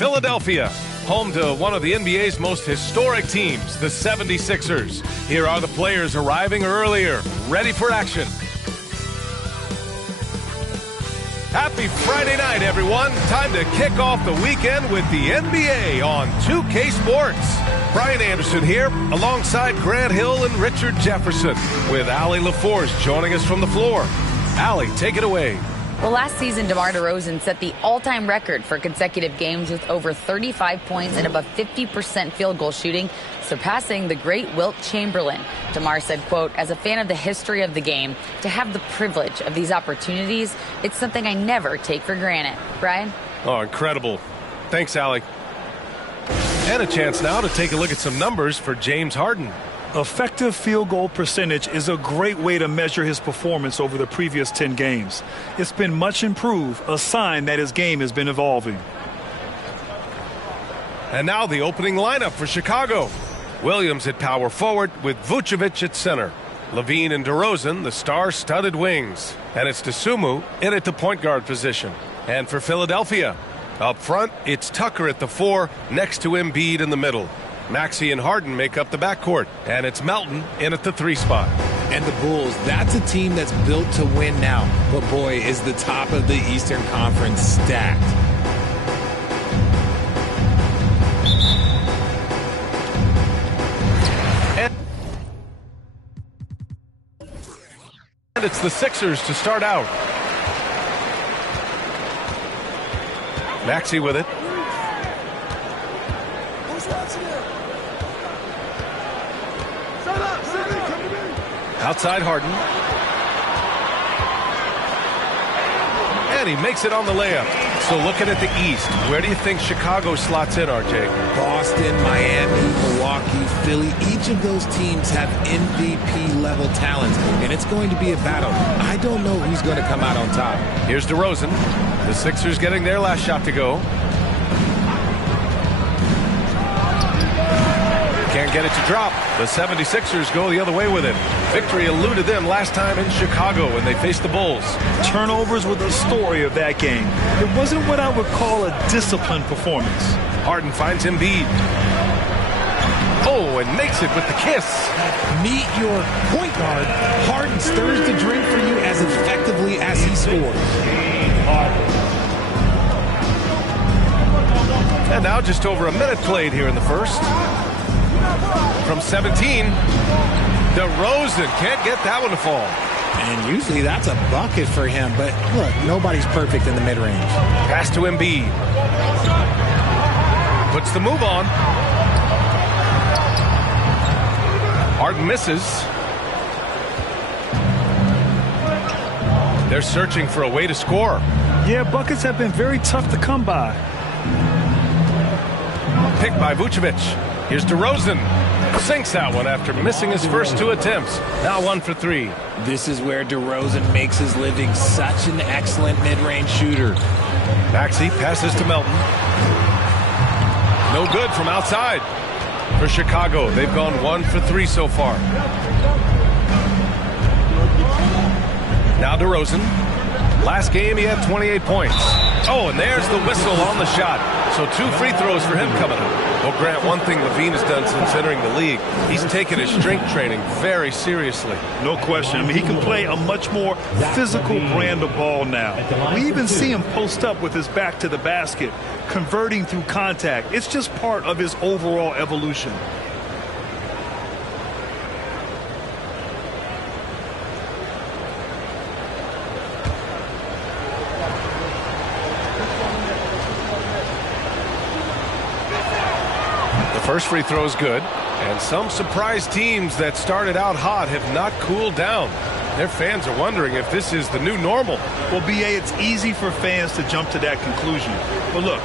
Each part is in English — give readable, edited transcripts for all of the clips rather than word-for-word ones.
Philadelphia, home to one of the NBA's most historic teams, the 76ers. Here are the players arriving earlier, ready for action. Happy Friday night, everyone. Time to kick off the weekend with the NBA on 2K Sports. Brian Anderson here, alongside Grant Hill and Richard Jefferson, with Allie LaForce joining us from the floor. Allie, take it away. Well, last season, DeMar DeRozan set the all-time record for consecutive games with over 35 points and above 50% field goal shooting, surpassing the great Wilt Chamberlain. DeMar said, quote, "As a fan of the history of the game, to have the privilege of these opportunities, it's something I never take for granted." Brian? Oh, incredible. Thanks, Allie. And a chance now to take a look at some numbers for James Harden. Effective field goal percentage is a great way to measure his performance over the previous 10 games. It's been much improved, a sign that his game has been evolving. And now the opening lineup for Chicago. Williams at power forward with Vucevic at center. Levine and DeRozan, the star-studded wings. And it's Dosunmu in at the point guard position. And for Philadelphia, up front, it's Tucker at the 4, next to Embiid in the middle. Maxey and Harden make up the backcourt, and it's Melton in at the 3 spot. And the Bulls, that's a team that's built to win now. But boy, is the top of the Eastern Conference stacked. And it's the Sixers to start out. Maxey with it. Outside Harden. And he makes it on the layup. So looking at the East, where do you think Chicago slots in, RJ? Boston, Miami, Milwaukee, Philly, each of those teams have MVP-level talent, and it's going to be a battle. I don't know who's going to come out on top. Here's DeRozan. The Sixers getting their last shot to go. Can't get it to drop. The 76ers go the other way with it. Victory eluded them last time in Chicago when they faced the Bulls. Turnovers were the story of that game. It wasn't what I would call a disciplined performance. Harden finds Embiid. Oh, and makes it with the kiss. Meet your point guard. Harden stirs the drink for you as effectively as he scores. And now just over a minute played here in the first. From 17, DeRozan can't get that one to fall. And usually that's a bucket for him, but look, nobody's perfect in the mid-range. Pass to Embiid. Puts the move on. Harden misses. They're searching for a way to score. Yeah, buckets have been very tough to come by. Picked by Vucevic. Here's DeRozan. Sinks that one after missing his first 2 attempts. Now 1 for 3. This is where DeRozan makes his living. Such an excellent mid-range shooter. Maxey passes to Melton. No good from outside. For Chicago, they've gone 1 for 3 so far. Now DeRozan. Last game, he had 28 points. Oh, and there's the whistle on the shot. So 2 free throws for him coming up. Well, Grant, one thing Levine has done since entering the league, he's taken his strength training very seriously. No question. I mean, he can play a much more physical brand of ball now. We even see him post up with his back to the basket, converting through contact. It's just part of his overall evolution. First free throw is good, and some surprise teams that started out hot have not cooled down. Their fans are wondering if this is the new normal. Well, B.A., it's easy for fans to jump to that conclusion. But look,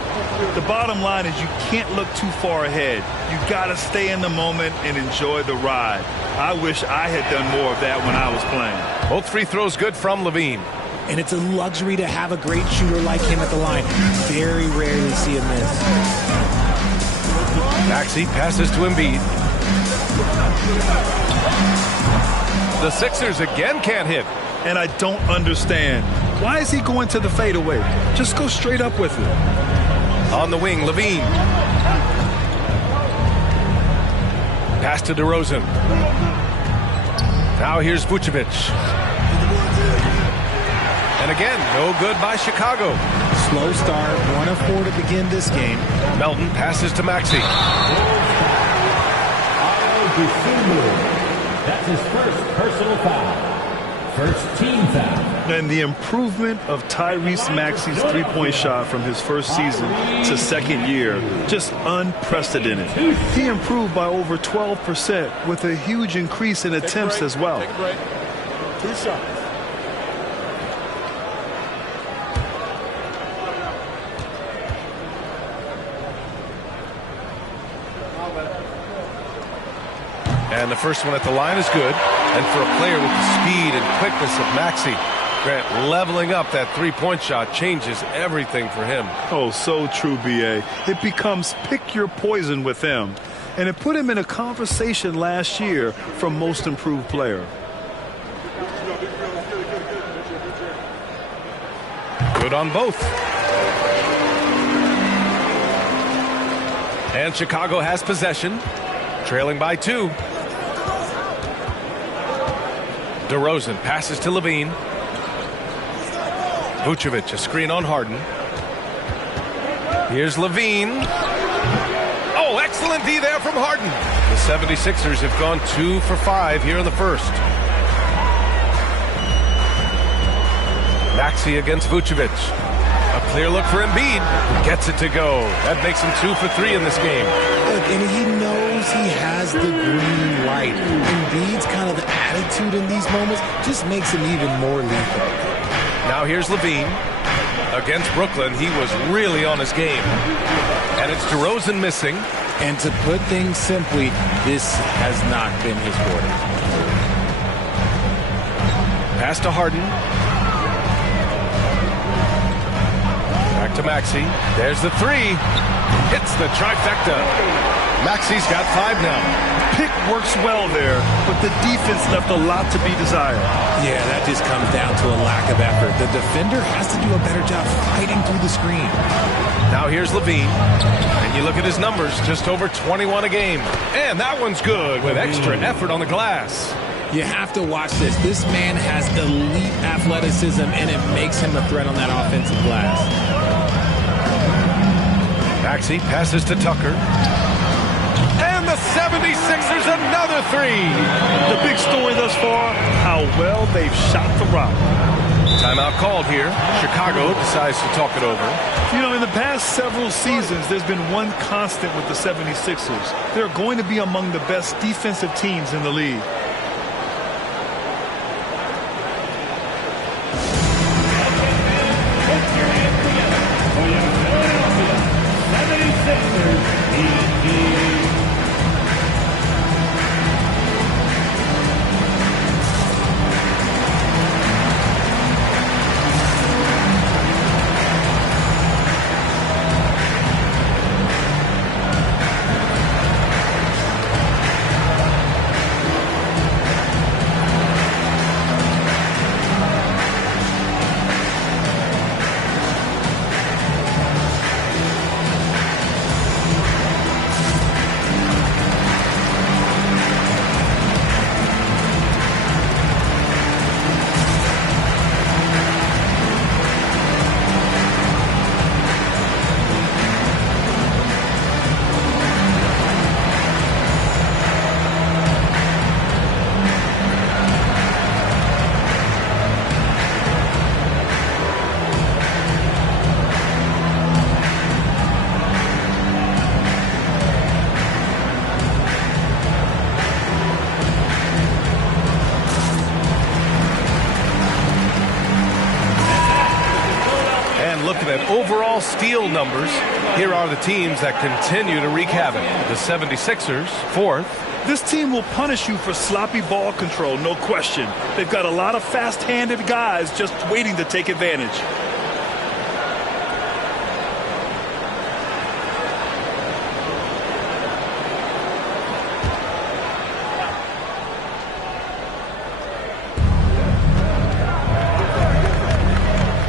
the bottom line is you can't look too far ahead. You got to stay in the moment and enjoy the ride. I wish I had done more of that when I was playing. Both free throws good from Levine. And it's a luxury to have a great shooter like him at the line. Very rarely see him miss. Maxey passes to Embiid. The Sixers again can't hit. And I don't understand. Why is he going to the fadeaway? Just go straight up with it. On the wing, Levine. Pass to DeRozan. Now here's Vucevic. And again, no good by Chicago. Slow start, 1 of 4 to begin this game. Melton passes to Maxey. That's his first personal foul. First team foul. And the improvement of Tyrese Maxey's three-point shot from his first season to second year, just unprecedented. He improved by over 12% with a huge increase in attempts as well. 2 shots. And the first one at the line is good. And for a player with the speed and quickness of Maxey, Grant, leveling up that three-point shot changes everything for him. Oh, so true, B.A. It becomes pick your poison with him. And it put him in a conversation last year for most improved player. Good on both. And Chicago has possession, trailing by 2. DeRozan passes to Levine. Vucevic, a screen on Harden. Here's Levine. Oh, excellent D there from Harden. The 76ers have gone 2 for 5 here in the first. Maxey against Vucevic. A clear look for Embiid. Gets it to go. That makes him 2 for 3 in this game. Look, and he knows he has the green light. Embiid's kind of the attitude in these moments just makes him even more lethal. Now here's Levine. Against Brooklyn, he was really on his game. And it's DeRozan missing. And to put things simply, this has not been his quarter. Pass to Harden. Back to Maxey. There's the 3. Hits the trifecta. Maxey's got 5 now. Pick works well there, but the defense left a lot to be desired. Yeah, that just comes down to a lack of effort. The defender has to do a better job fighting through the screen. Now here's Levine. And you look at his numbers, just over 21 a game. And that one's good with extra effort on the glass. You have to watch this. This man has elite athleticism, and it makes him a threat on that offensive glass. Maxey passes to Tucker. And the 76ers another 3. The big story thus far, how well they've shot the rock. Timeout called here. Chicago decides to talk it over. You know, in the past several seasons, there's been one constant with the 76ers. They're going to be among the best defensive teams in the league. Looking at overall steal numbers, here are the teams that continue to wreak havoc. The 76ers, 4th. This team will punish you for sloppy ball control, no question. They've got a lot of fast-handed guys just waiting to take advantage.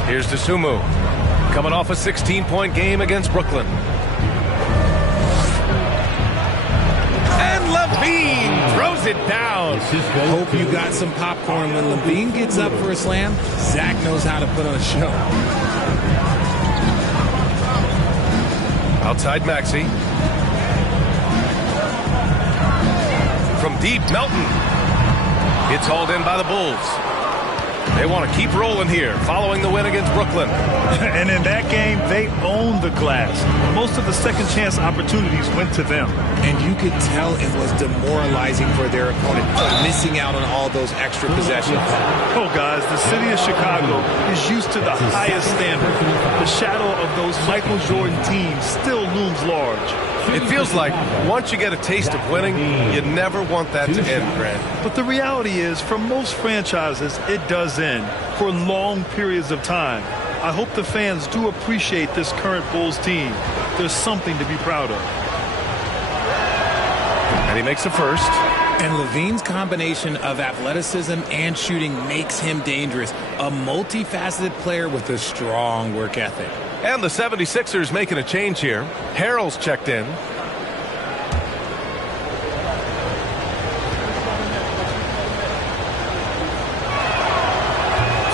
Here's Dosunmu. coming off a 16-point game against Brooklyn. And LaVine throws it down. Hope you got some popcorn. When LaVine gets up for a slam, Zach knows how to put on a show. Outside Maxey. From deep, Melton. It's hauled in by the Bulls. They want to keep rolling here, following the win against Brooklyn. And in that game, they owned the glass. Most of the second chance opportunities went to them. And you could tell it was demoralizing for their opponent, missing out on all those extra possessions. Oh, guys, the city of Chicago is used to the highest standard. The shadow of those Michael Jordan teams still looms large. It feels like once you get a taste of winning, you never want that to end, Grant. But the reality is, for most franchises, it does end for long periods of time. I hope the fans do appreciate this current Bulls team. There's something to be proud of. And he makes the first. And LaVine's combination of athleticism and shooting makes him dangerous. A multifaceted player with a strong work ethic. And the 76ers making a change here. Harrell's checked in.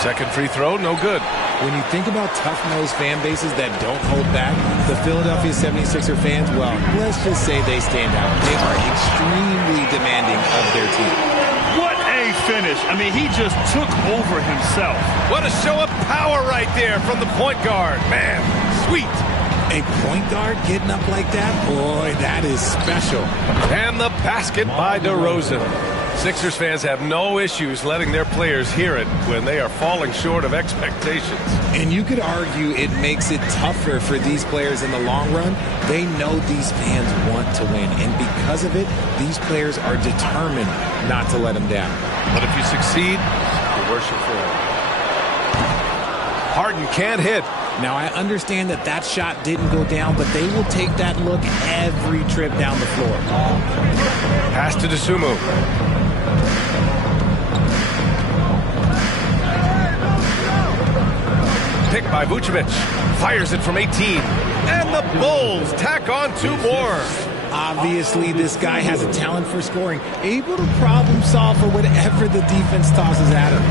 Second free throw, no good. When you think about tough-nosed fan bases that don't hold back, the Philadelphia 76er fans, well, let's just say they stand out. They are extremely demanding of their team. What a finish. I mean, he just took over himself. What a show of power right there from the point guard. Man, sweet. A point guard getting up like that? Boy, that is special. And the basket by DeRozan. Sixers fans have no issues letting their players hear it when they are falling short of expectations. And you could argue it makes it tougher for these players in the long run. They know these fans want to win, and because of it, these players are determined not to let them down. But if you succeed, you worship for it. Harden can't hit. Now, I understand that that shot didn't go down, but they will take that look every trip down the floor. Pass to Dosunmu. Pick by Vucevic. Fires it from 18. And the Bulls tack on two more. Obviously, this guy has a talent for scoring, able to problem solve for whatever the defense tosses at him.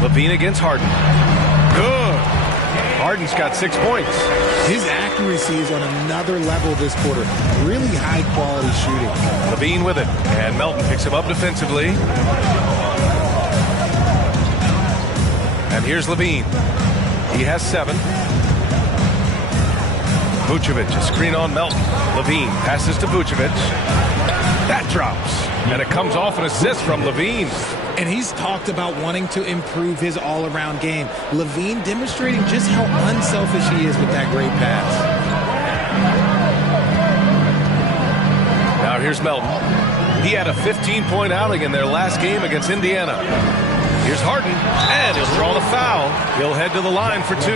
LaVine against Harden. Good. Harden's got 6 points. His accuracy is on another level this quarter. Really high-quality shooting. LaVine with it. And Melton picks him up defensively. And here's LaVine. He has 7. Vucevic, a screen on Melton. LaVine passes to Vucevic. That drops. And it comes off an assist from LaVine. And he's talked about wanting to improve his all-around game. LaVine demonstrating just how unselfish he is with that great pass. Now here's Melton. He had a 15-point outing in their last game against Indiana. Here's Harden, and he'll draw the foul. He'll head to the line for 2.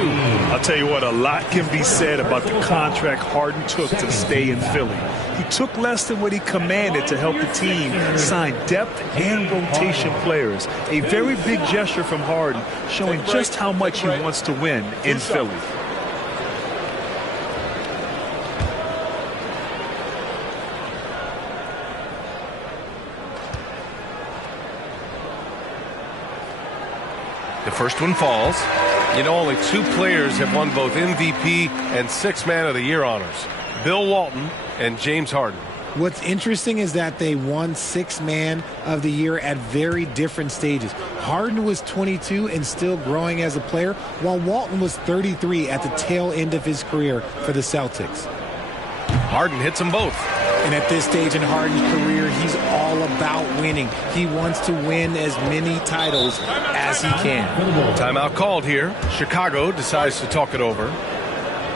I'll tell you what, a lot can be said about the contract Harden took to stay in Philly. He took less than what he commanded to help the team sign depth and rotation players. A very big gesture from Harden, showing just how much he wants to win in Philly. The first one falls. You know, only 2 players have won both MVP and 6th Man of the Year honors. Bill Walton and James Harden. What's interesting is that they won 6th Man of the Year at very different stages. Harden was 22 and still growing as a player, while Walton was 33 at the tail end of his career for the Celtics. Harden hits them both. And at this stage in Harden's career, he's all about winning. He wants to win as many titles as he can. Timeout called here. Chicago decides to talk it over.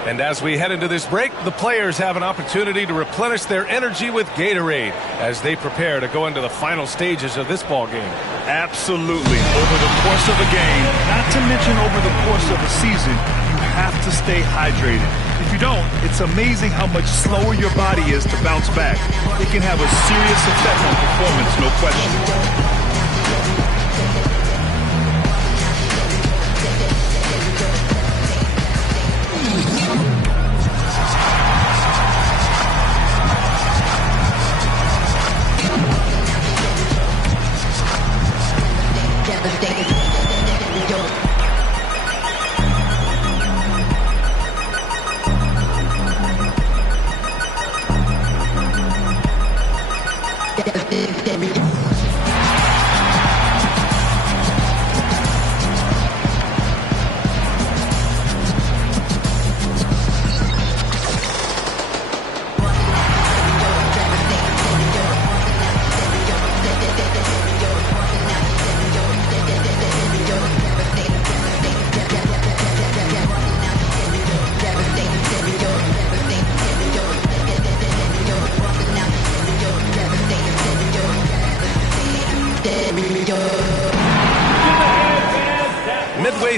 And as we head into this break, the players have an opportunity to replenish their energy with Gatorade as they prepare to go into the final stages of this ball game. Absolutely. Over the course of a game, not to mention over the course of a season, you have to stay hydrated. If you don't, it's amazing how much slower your body is to bounce back. It can have a serious effect on performance, no question.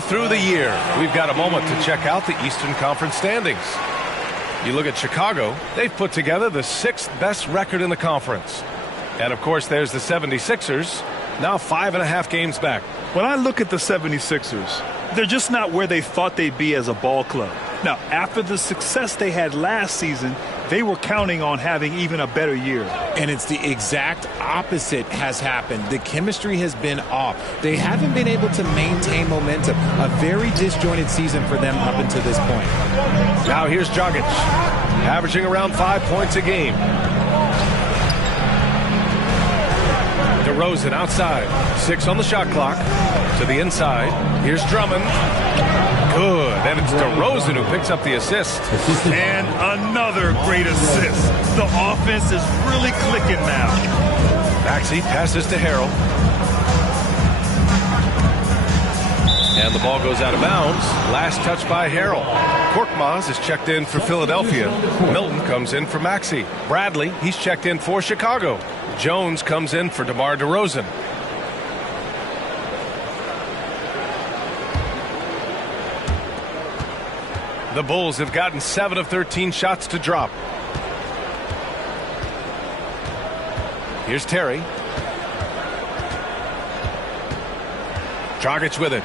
Halfway through the year, we've got a moment to check out the Eastern Conference standings. You look at Chicago, they've put together the 6th best record in the conference. And of course, there's the 76ers, now 5.5 games back. When I look at the 76ers, they're just not where they thought they'd be as a ball club. Now, after the success they had last season, they were counting on having even a better year. And it's the exact opposite has happened. The chemistry has been off. They haven't been able to maintain momentum. A very disjointed season for them up until this point. Now here's Dragic, averaging around 5 points a game. DeRozan outside, 6 on the shot clock. To the inside, here's Drummond. Good, and it's DeRozan who picks up the assist. And another great assist. The offense is really clicking now. Maxey passes to Harrell. And the ball goes out of bounds. Last touch by Harrell. Korkmaz is checked in for Philadelphia. Milton comes in for Maxey. Bradley, he's checked in for Chicago. Jones comes in for DeMar DeRozan. The Bulls have gotten 7 of 13 shots to drop. Here's Terry. Dragic with it.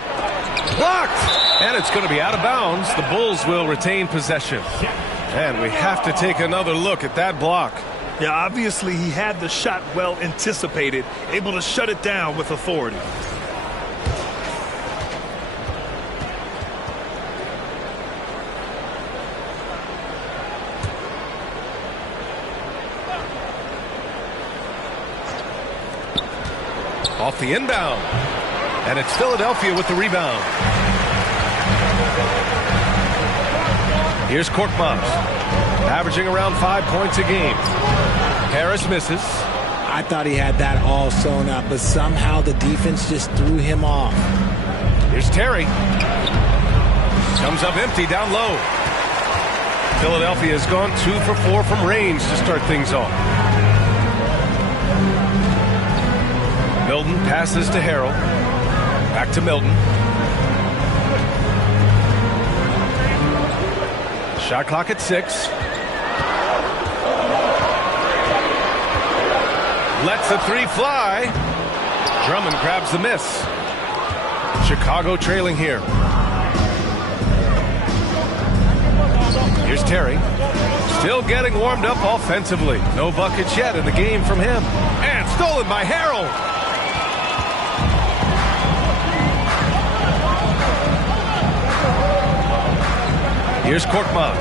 Blocked! And it's going to be out of bounds. The Bulls will retain possession. And we have to take another look at that block. Yeah, obviously he had the shot well anticipated, able to shut it down with authority. Off the inbound. And it's Philadelphia with the rebound. Here's Korkmaz, averaging around 5 points a game. Harris misses. I thought he had that all sewn up, but somehow the defense just threw him off. Here's Terry. Comes up empty down low. Philadelphia has gone 2 for 4 from range to start things off. Milton passes to Harrell. Back to Milton. Shot clock at 6. Lets the 3 fly. Drummond grabs the miss. Chicago trailing here. Here's Terry. Still getting warmed up offensively. No buckets yet in the game from him. And stolen by Harrell. Here's Korkmaz.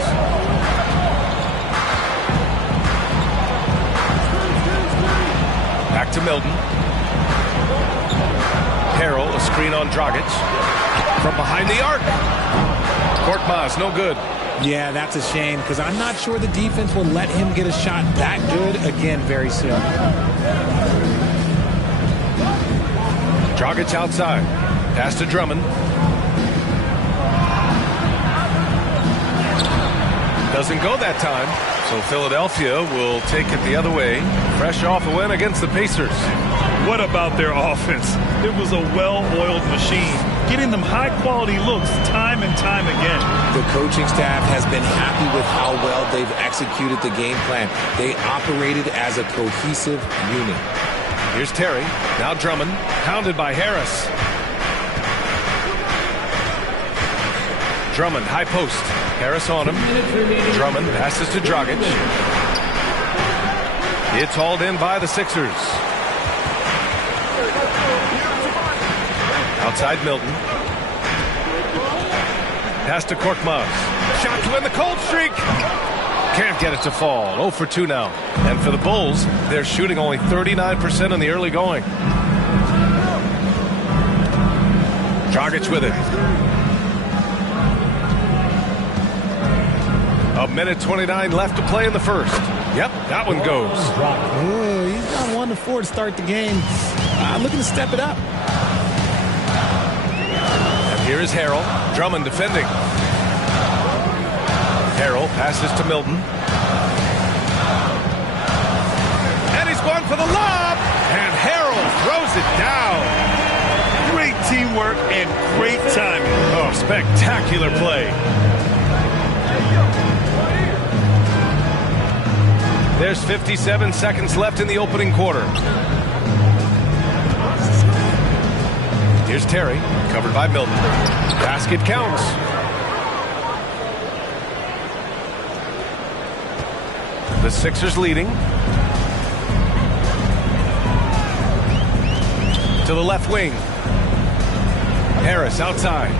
Back to Milton. Harrell, a screen on Dragic. From behind the arc. Korkmaz, no good. Yeah, that's a shame because I'm not sure the defense will let him get a shot that good again very soon. Dragic outside. Pass to Drummond. Doesn't go that time, so Philadelphia will take it the other way. Fresh off a win against the Pacers. What about their offense? It was a well-oiled machine, getting them high-quality looks time and time again. The coaching staff has been happy with how well they've executed the game plan. They operated as a cohesive unit. Here's Terry. Now Drummond, pounded by Harris. Drummond, high post. Harris on him. Drummond passes to Dragic. It's hauled in by the Sixers. Outside Milton. Pass to Korkmaz. Shot to end the cold streak. Can't get it to fall. 0 for 2 now. And for the Bulls, they're shooting only 39% in the early going. Dragic with it. A minute 29 left to play in the first. Yep, that one goes. Oh, he's got 1 to 4 to start the game. Looking to step it up. And here is Harrell. Drummond defending. Harrell passes to Milton. And he's going for the lob. And Harrell throws it down. Great teamwork footwork and great timing. Oh, spectacular play. There's 57 seconds left in the opening quarter. Here's Terry, covered by Milton. Basket counts. The Sixers leading. To the left wing. Harris outside.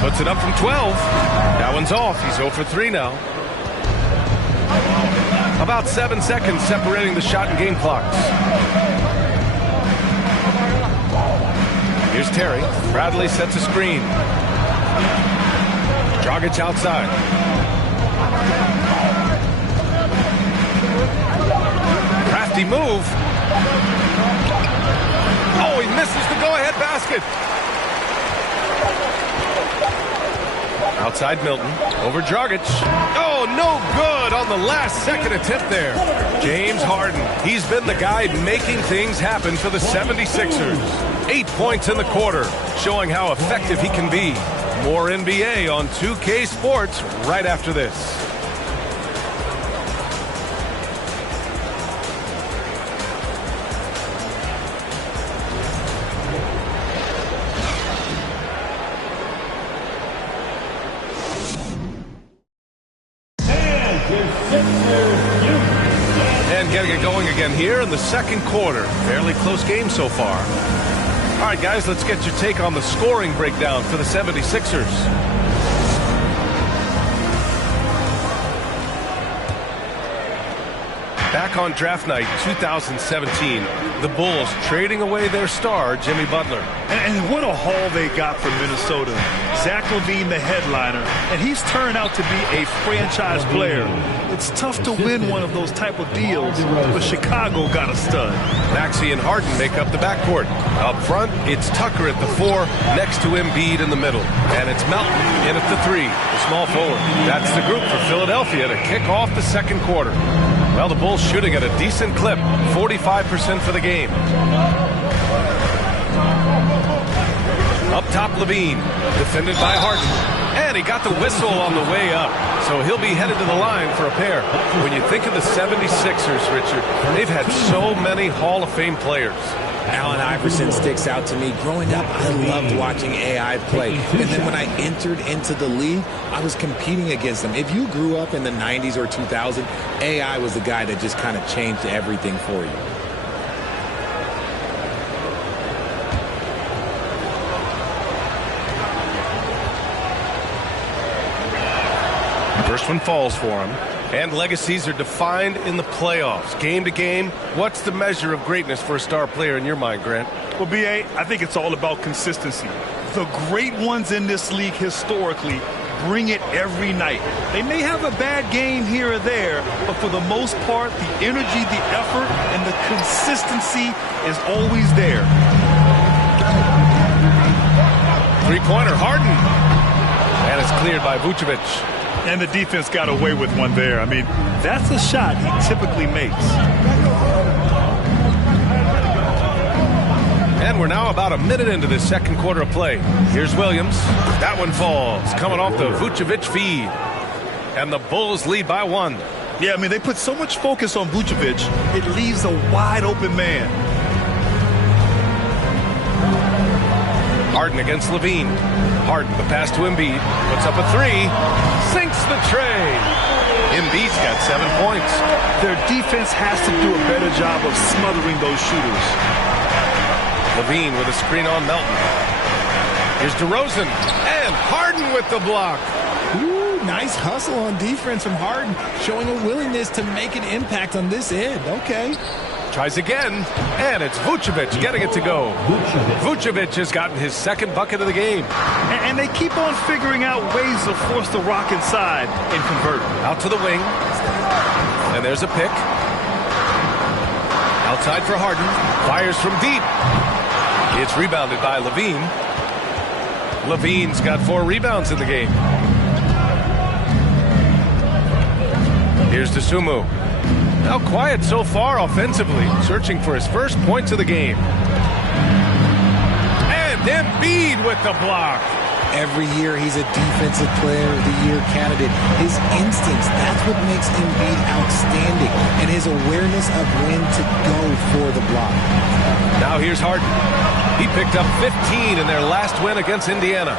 Puts it up from 12. That one's off. He's 0 for 3 now. About 7 seconds separating the shot and game clocks. Here's Terry. Bradley sets a screen. Dragic outside. Crafty move. Oh, he misses the go-ahead basket. Outside Milton. Over Dragic. Oh, no good on the last second attempt there. James Harden. He's been the guy making things happen for the 76ers. 8 points in the quarter, showing how effective he can be. More NBA on 2K Sports right after this. And getting it going again here in the second quarter. Fairly close game so far. All right, guys, let's get your take on the scoring breakdown for the 76ers. Back on draft night 2017, the Bulls trading away their star, Jimmy Butler. And what a haul they got from Minnesota. Zach LaVine, the headliner, and he's turned out to be a franchise player. It's tough to win one of those type of deals, but Chicago got a stud. Maxey and Harden make up the backcourt. Up front, it's Tucker at the 4, next to Embiid in the middle. And it's Melton in at the 3, the small forward. That's the group for Philadelphia to kick off the second quarter. Well, the Bulls shooting at a decent clip, 45% for the game. Up top, LaVine, defended by Harden. And he got the whistle on the way up, so he'll be headed to the line for a pair. When you think of the 76ers, Richard, they've had so many Hall of Fame players. Allen Iverson sticks out to me. Growing up, I loved watching AI play. And then when I entered into the league, I was competing against them. If you grew up in the 90s or 2000, AI was the guy that just kind of changed everything for you. First one falls for him. And legacies are defined in the playoffs. Game to game, what's the measure of greatness for a star player in your mind, Grant? Well, B.A., I think it's all about consistency. The great ones in this league historically bring it every night. They may have a bad game here or there, but for the most part, the energy, the effort, and the consistency is always there. Three-pointer, Harden. And it's cleared by Vucevic. And the defense got away with one there. I mean, that's a shot he typically makes. And we're now about a minute into this second quarter of play. Here's Williams. That one falls, coming off the Vucevic feed. And the Bulls lead by 1. Yeah, I mean, they put so much focus on Vucevic, it leaves a wide open man. Harden against LaVine. Harden, the pass to Embiid. Puts up a 3. Sinks the tray. Embiid's got 7 points. Their defense has to do a better job of smothering those shooters. LaVine with a screen on Melton. Here's DeRozan. And Harden with the block. Ooh, nice hustle on defense from Harden, showing a willingness to make an impact on this end. Okay. Tries again, and it's Vucevic getting it to go. Vucevic has gotten his second bucket of the game. And they keep on figuring out ways to force the rock inside and convert. Out to the wing. And there's a pick. Outside for Harden. Fires from deep. It's rebounded by LaVine. LaVine's got 4 rebounds in the game. Here's Dosunmu. Now quiet so far offensively, searching for his first points of the game. And Embiid with the block. Every year he's a Defensive Player of the Year candidate. His instincts, that's what makes Embiid outstanding. And his awareness of when to go for the block. Now here's Harden. He picked up 15 in their last win against Indiana.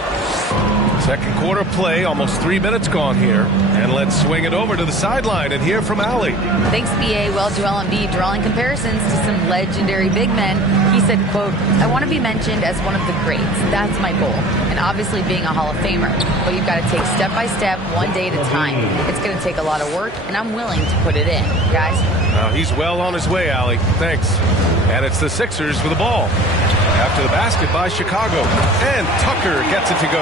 Second quarter play, almost 3 minutes gone here. And let's swing it over to the sideline and hear from Allie. Thanks, BA. Well, Joel Embiid drawing comparisons to some legendary big men. He said, quote, I want to be mentioned as one of the greats. That's my goal. And obviously being a Hall of Famer. But you've got to take step by step, one day at a time. It's going to take a lot of work, and I'm willing to put it in. Guys? He's well on his way, Allie. Thanks. And it's the Sixers with the ball. After the basket by Chicago. And Tucker gets it to go.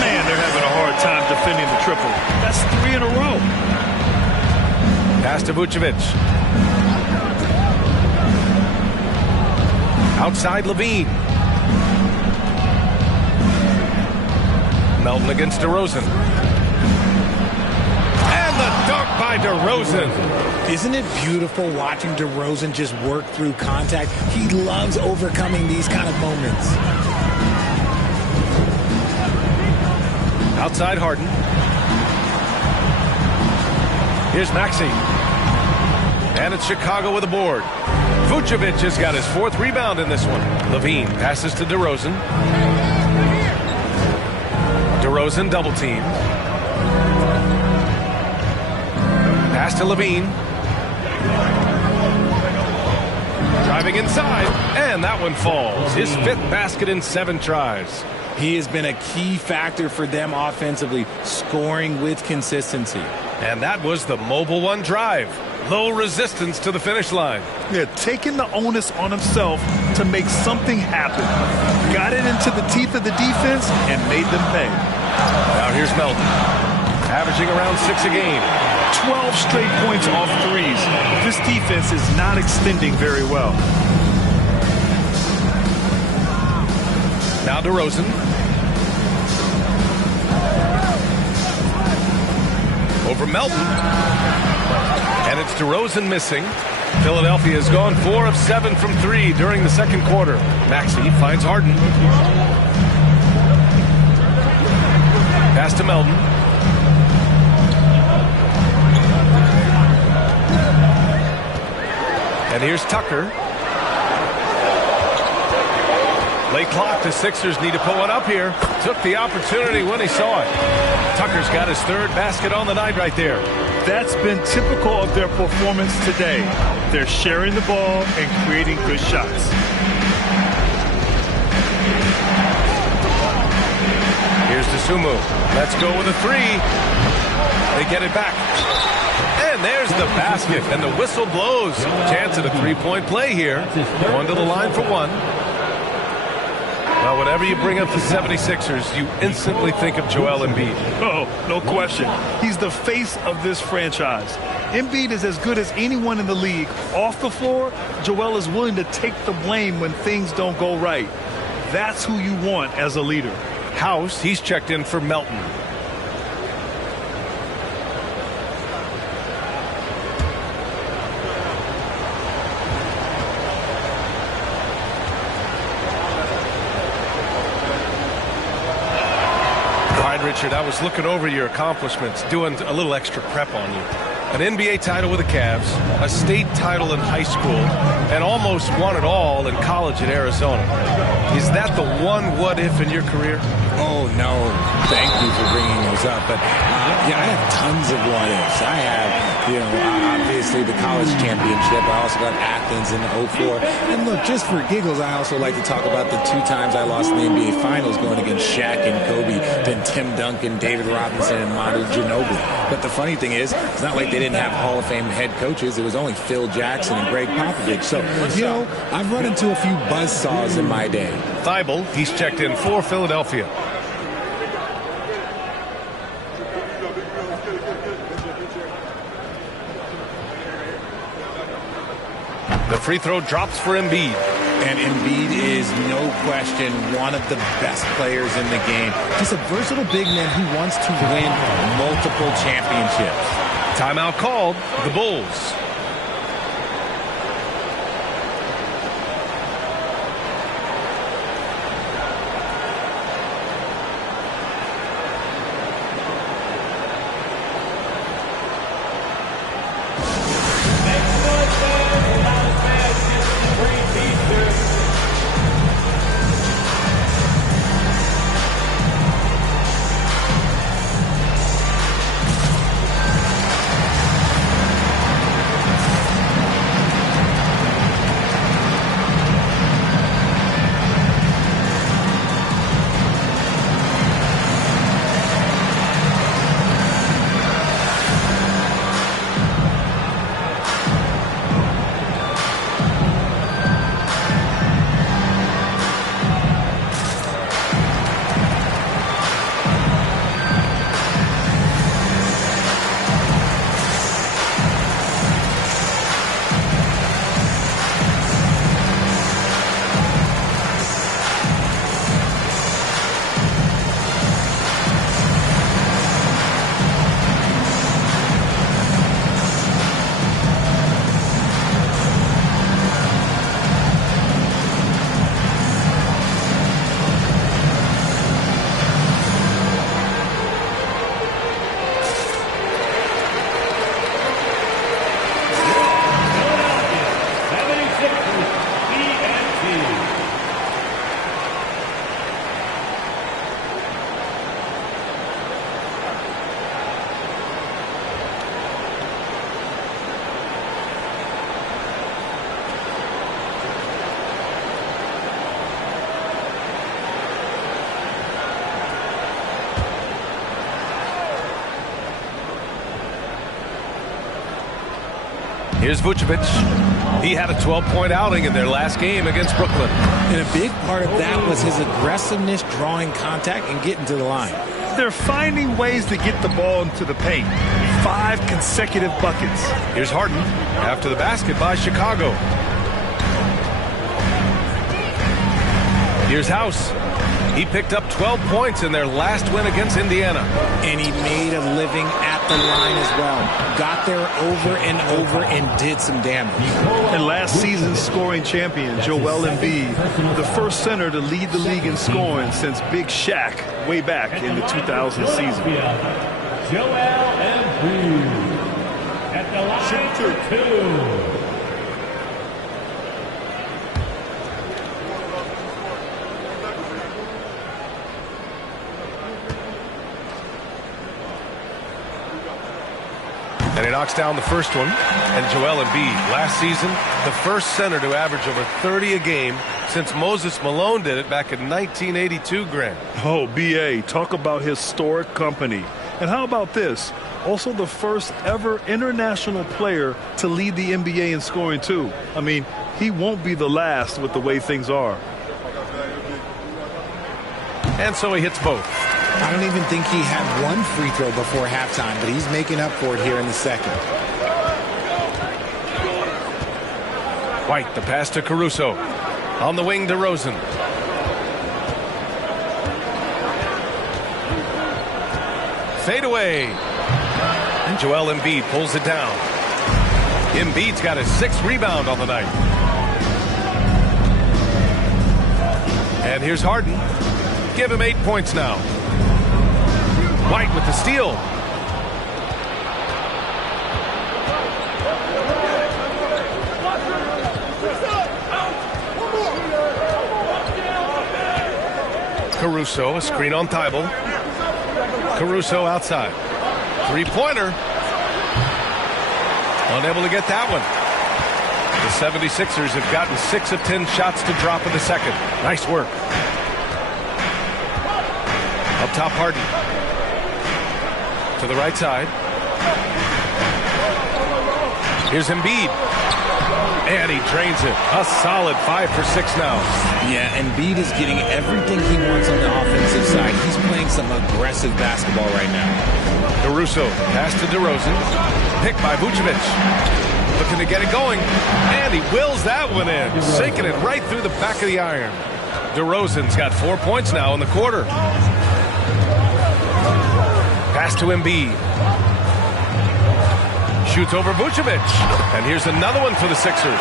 Man, they're having a hard time defending the triple. That's 3 in a row. Pass to Vucevic. Outside Levine. Melton against DeRozan. And the dunk by DeRozan. Isn't it beautiful watching DeRozan just work through contact? He loves overcoming these kind of moments. Outside Harden. Here's Maxey. And it's Chicago with a board. Vucevic has got his 4th rebound in this one. Levine passes to DeRozan. DeRozan double team. Pass to Levine. Driving inside, and that one falls. His 5th basket in 7 tries. He has been a key factor for them offensively, scoring with consistency. And that was the Mobile One drive. Low resistance to the finish line. Yeah, taking the onus on himself to make something happen. Got it into the teeth of the defense and made them pay. Now here's Melton, averaging around 6 a game. 12 straight points off threes. This defense is not extending very well. Now DeRozan. Over Melton. And it's DeRozan missing. Philadelphia has gone 4 of 7 from 3 during the second quarter. Maxey finds Harden. Pass to Melton. And here's Tucker. Late clock, the Sixers need to pull one up here. Took the opportunity when he saw it. Tucker's got his 3rd basket on the night right there. That's been typical of their performance today. They're sharing the ball and creating good shots. Here's Dosunmu. Let's go with a 3. They get it back. And there's the basket, and the whistle blows. Chance at a 3-point play here. Going to the line for 1. Well, whenever you bring up the 76ers, you instantly think of Joel Embiid. Oh, no question. He's the face of this franchise. Embiid is as good as anyone in the league. Off the floor, Joel is willing to take the blame when things don't go right. That's who you want as a leader. House, he's checked in for Melton. Richard, I was looking over your accomplishments, doing a little extra prep on you. An NBA title with the Cavs, a state title in high school, and almost won it all in college at Arizona. Is that the one what-if in your career? Oh, no. Thank you for bringing those up. But, yeah, I have tons of what-ifs. I have, obviously the college championship. I also got Athens in 04. And, look, just for giggles, I also like to talk about the 2 times I lost in the NBA Finals going against Shaq and Kobe, then Tim Duncan, David Robinson, and Manu Ginobili. But the funny thing is, it's not like they didn't have Hall of Fame head coaches. It was only Phil Jackson and Greg Popovich. So, I've run into a few buzzsaws in my day. Thibault, he's checked in for Philadelphia. The free throw drops for Embiid. And Embiid is, no question, one of the best players in the game. He's a versatile big man who wants to win multiple championships. Timeout called. The Bulls. Here's Vucevic. He had a 12-point outing in their last game against Brooklyn. And a big part of that was his aggressiveness, drawing contact, and getting to the line. They're finding ways to get the ball into the paint. 5 consecutive buckets. Here's Harden after the basket by Chicago. Here's House. He picked up 12 points in their last win against Indiana. And he made a living at the line as well. Got there over and over and did some damage. And last season's scoring champion, Joel Embiid, the first center to lead the league in scoring since Big Shaq way back in the 2000 season. Joel Embiid at the line for 2. And he knocks down the first one. And Joel Embiid, last season, the first center to average over 30 a game since Moses Malone did it back in 1982, Grant. Oh, B.A., talk about historic company. And how about this? Also the first ever international player to lead the NBA in scoring, too. I mean, he won't be the last with the way things are. And so he hits both. I don't even think he had one free throw before halftime, but he's making up for it here in the second. White, the pass to Caruso. On the wing, DeRozan. Fade away. And Joel Embiid pulls it down. Embiid's got his 6th rebound on the night. And here's Harden. Give him 8 points now. White with the steal. Caruso, a screen on Thibault. Caruso outside. 3-pointer. Unable to get that one. The 76ers have gotten 6 of 10 shots to drop in the second. Nice work. Up top, Harden. To the right side. Here's Embiid. And he drains it. A solid 5 for 6 now. Yeah, Embiid is getting everything he wants on the offensive side. He's playing some aggressive basketball right now. Caruso, pass to DeRozan. Picked by Vucevic. Looking to get it going. And he wills that one in. Sinking it right through the back of the iron. DeRozan's got 4 points now in the quarter. Pass to Embiid. Shoots over Vucevic. And here's another one for the Sixers.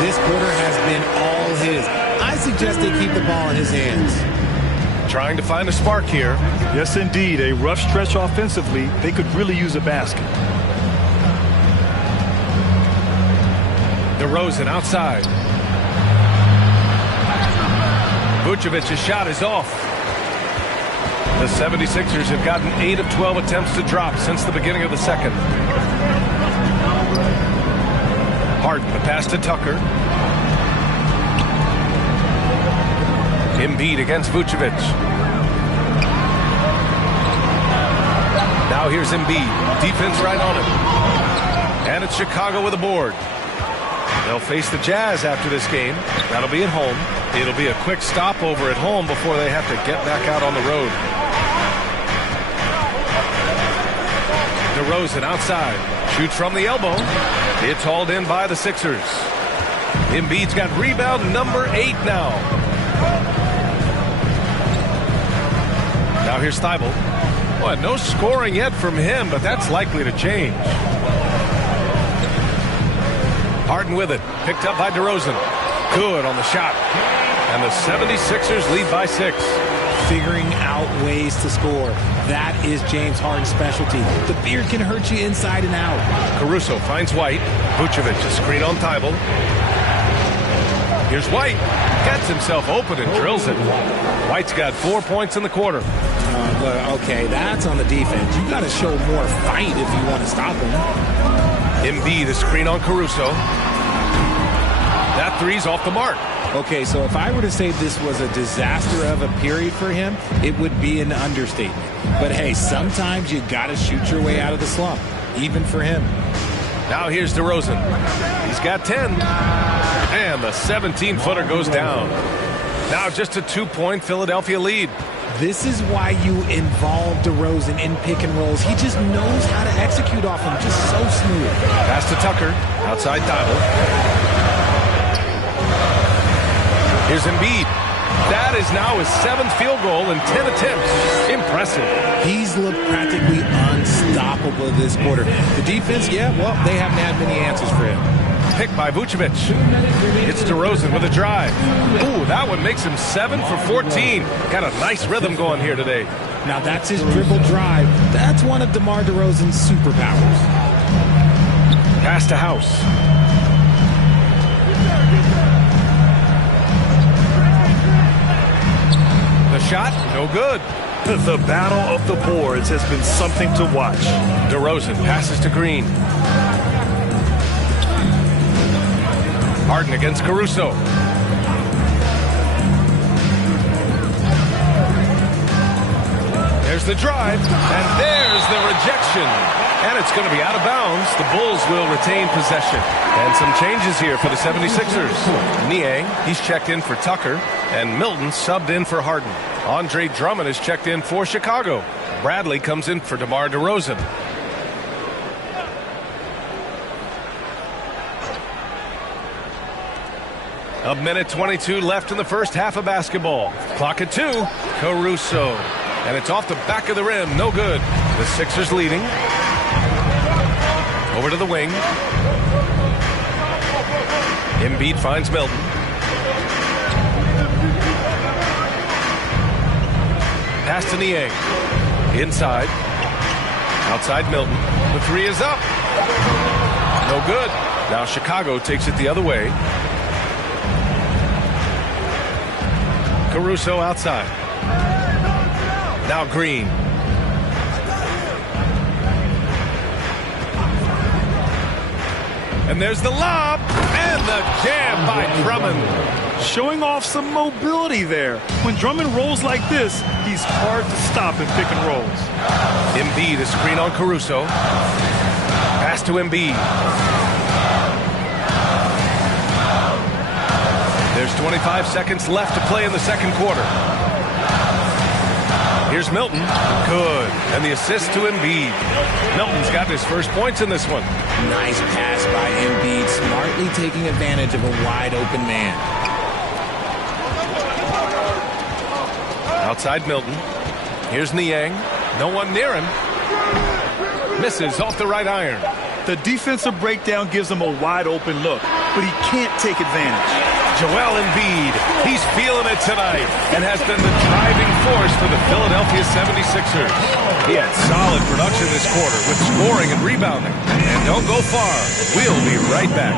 This quarter has been all his. I suggest they keep the ball in his hands. Trying to find a spark here. Yes, indeed. A rough stretch offensively. They could really use a basket. DeRozan outside. Vucevic's shot is off. The 76ers have gotten 8 of 12 attempts to drop since the beginning of the second. Harden, the pass to Tucker. Embiid against Vucevic. Now here's Embiid. Defense right on him. And it's Chicago with a board. They'll face the Jazz after this game. That'll be at home. It'll be a quick stopover at home before they have to get back out on the road. DeRozan outside. Shoots from the elbow. It's hauled in by the Sixers. Embiid's got rebound number 8 now. Now here's Thibault. Well, no scoring yet from him, but that's likely to change. Harden with it. Picked up by DeRozan. Good on the shot. And the 76ers lead by 6. Figuring out ways to score. That is James Harden's specialty. The beard can hurt you inside and out. Caruso finds White. Vucevic, a screen on Thibault. Here's White. Gets himself open and drills it. White's got 4 points in the quarter. Okay, that's on the defense. You got to show more fight if you want to stop him. Embiid, a screen on Caruso. That three's off the mark. Okay, so if I were to say this was a disaster of a period for him, it would be an understatement. But hey, sometimes you got to shoot your way out of the slump, even for him. Now here's DeRozan. He's got 10. And the 17-footer goes down. Now just a 2-point Philadelphia lead. This is why you involve DeRozan in pick and rolls. He just knows how to execute off him. Just so smooth. Pass to Tucker. Outside Dottle. Here's Embiid. That is now his 7th field goal in 10 attempts. Impressive. He's looked practically unstoppable this quarter. The defense, yeah, well, they haven't had many answers for him. Picked by Vucevic. It's DeRozan with a drive. Ooh, that one makes him 7 for 14. Got a nice rhythm going here today. Now that's his dribble drive. That's one of DeMar DeRozan's superpowers. Pass to House. The shot, no good. The battle of the boards has been something to watch. DeRozan passes to Green. Harden against Caruso. There's the drive, and there's the rejection. And it's going to be out of bounds. The Bulls will retain possession. And some changes here for the 76ers. Niang, he's checked in for Tucker, and Milton subbed in for Harden. Andre Drummond is checked in for Chicago. Bradley comes in for DeMar DeRozan. A minute 22 left in the first half of basketball. Clock at 2. Caruso. And it's off the back of the rim. No good. The Sixers leading. Over to the wing. Embiid finds Milton. Pass to Niang. Inside. Outside Milton. The 3 is up. No good. Now Chicago takes it the other way. Caruso outside. Now Green. And there's the lob. And the jam by Drummond. Showing off some mobility there. When Drummond rolls like this, he's hard to stop in pick and rolls. Embiid, a screen on Caruso. Pass to Embiid. There's 25 seconds left to play in the second quarter. Here's Milton. Good. And the assist to Embiid. Milton's got his first points in this one. Nice pass by Embiid, smartly taking advantage of a wide open man. Outside Milton. Here's Niang. No one near him. Misses off the right iron. The defensive breakdown gives him a wide open look, but he can't take advantage. Joel Embiid, he's feeling it tonight and has been the driving force for the Philadelphia 76ers. He had solid production this quarter with scoring and rebounding. And don't go far. We'll be right back.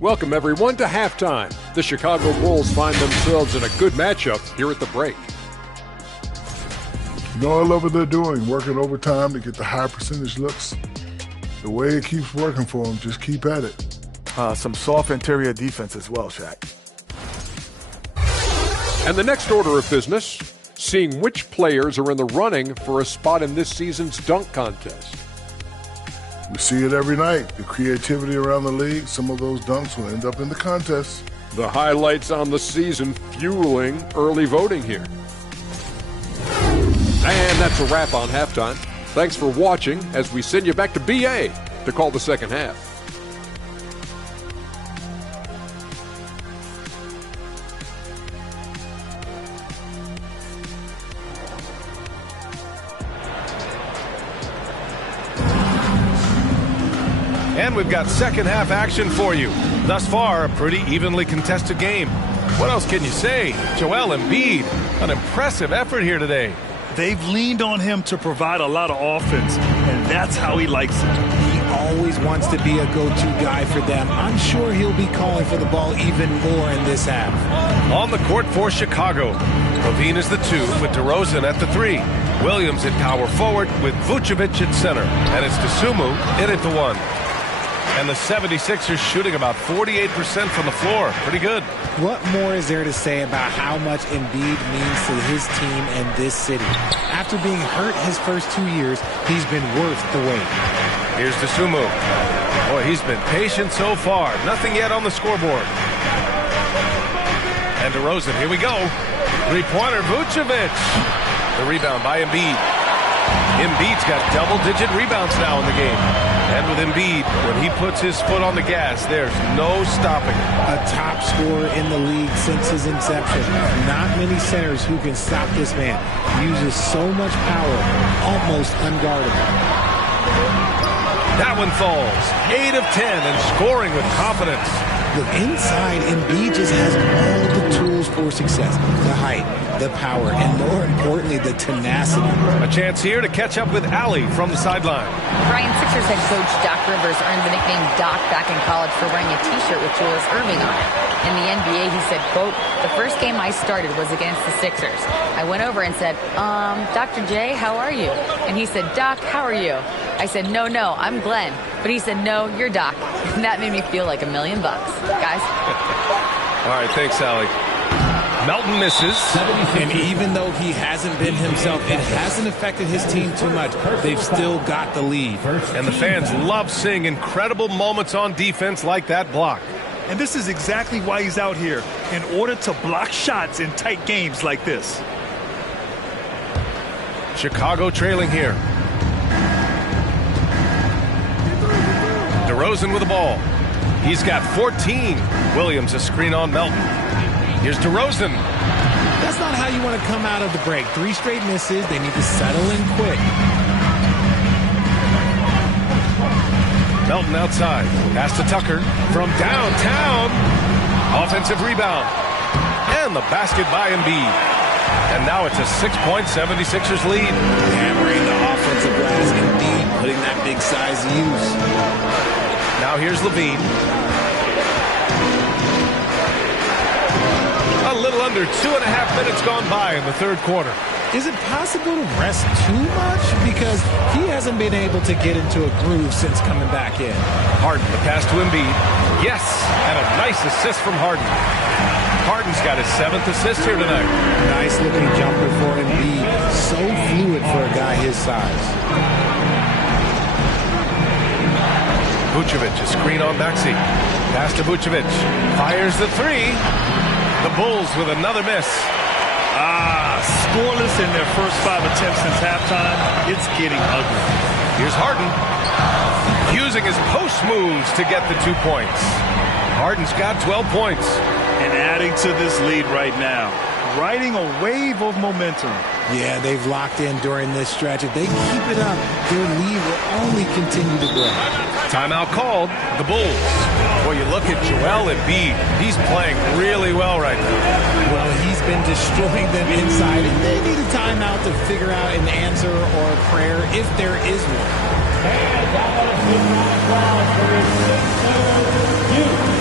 Welcome, everyone, to halftime. The Chicago Bulls find themselves in a good matchup here at the break. You know, I love what they're doing, working overtime to get the high percentage looks. The way it keeps working for them, just keep at it. Some soft interior defense as well, Shaq. And the next order of business, seeing which players are in the running for a spot in this season's dunk contest. We see it every night. The creativity around the league, some of those dunks will end up in the contest. The highlights on the season fueling early voting here. And that's a wrap on halftime. Thanks for watching as we send you back to BA to call the second half. And we've got second half action for you. Thus far, a pretty evenly contested game. What else can you say? Joel Embiid, an impressive effort here today. They've leaned on him to provide a lot of offense, and that's how he likes it. He always wants to be a go-to guy for them. I'm sure he'll be calling for the ball even more in this half. On the court for Chicago, LaVine is the 2 with DeRozan at the 3. Williams at power forward with Vucevic at center. And it's Dosunmu in at the 1. And the 76ers shooting about 48% from the floor. Pretty good. What more is there to say about how much Embiid means to his team and this city? After being hurt his first 2 years, he's been worth the wait. Here's Dosunmu. Boy, he's been patient so far. Nothing yet on the scoreboard. And DeRozan, here we go. Three-pointer, Vucevic. The rebound by Embiid. Embiid's got double-digit rebounds now in the game. And with Embiid, when he puts his foot on the gas, there's no stopping him. A top scorer in the league since his inception. Not many centers who can stop this man. Uses so much power, almost unguardable. That one falls. 8 of 10 and scoring with confidence. Look, inside, Embiid just has all the tools for success. The height, the power, and more importantly, the tenacity. A chance here to catch up with Allie from the sideline. Brian, Sixers head coach Doc Rivers earned the nickname Doc back in college for wearing a T-shirt with Julius Erving on it. In the NBA, he said, quote, "The first game I started was against the Sixers. I went over and said, Dr. J, how are you?" And he said, "Doc, how are you?" I said, no, I'm Glenn. But he said, "No, you're Doc." And that made me feel like $1 million. Guys. All right, thanks, Allie. Melton misses. And even though he hasn't been himself, it hasn't affected his team too much. They've still got the lead. And the fans love seeing incredible moments on defense like that block. And this is exactly why he's out here, in order to block shots in tight games like this. Chicago trailing here. DeRozan with the ball. He's got 14. Williams a screen on Melton. Here's DeRozan. That's not how you want to come out of the break. 3 straight misses. They need to settle in quick. Melton outside. Pass to Tucker from downtown. Offensive rebound. And the basket by Embiid. And now it's a 6-point 76ers lead. Hammering the offensive glass. Embiid putting that big size to use. Now here's LaVine. A little under 2.5 minutes gone by in the third quarter. Is it possible to rest too much? Because he hasn't been able to get into a groove since coming back in. Harden, the pass to Embiid. Yes, and a nice assist from Harden. Harden's got his 7th assist here tonight. Nice looking jumper for Embiid. So fluid for a guy his size. Vucevic, a screen on Maxey. Pass to Vucevic. Fires the 3. The Bulls with another miss. Scoreless in their first 5 attempts since halftime. It's getting ugly. Here's Harden. Using his post moves to get the 2 points. Harden's got 12 points. And adding to this lead right now. Riding a wave of momentum. Yeah, they've locked in during this stretch. If they keep it up, their lead will only continue to grow. Timeout called. The Bulls. Well, you look at Joel Embiid. He's playing really well right now. Well, he's been destroying them inside, and they need a timeout to figure out an answer or a prayer if there is one. And that was a good round of applause for his 6-2 Duke.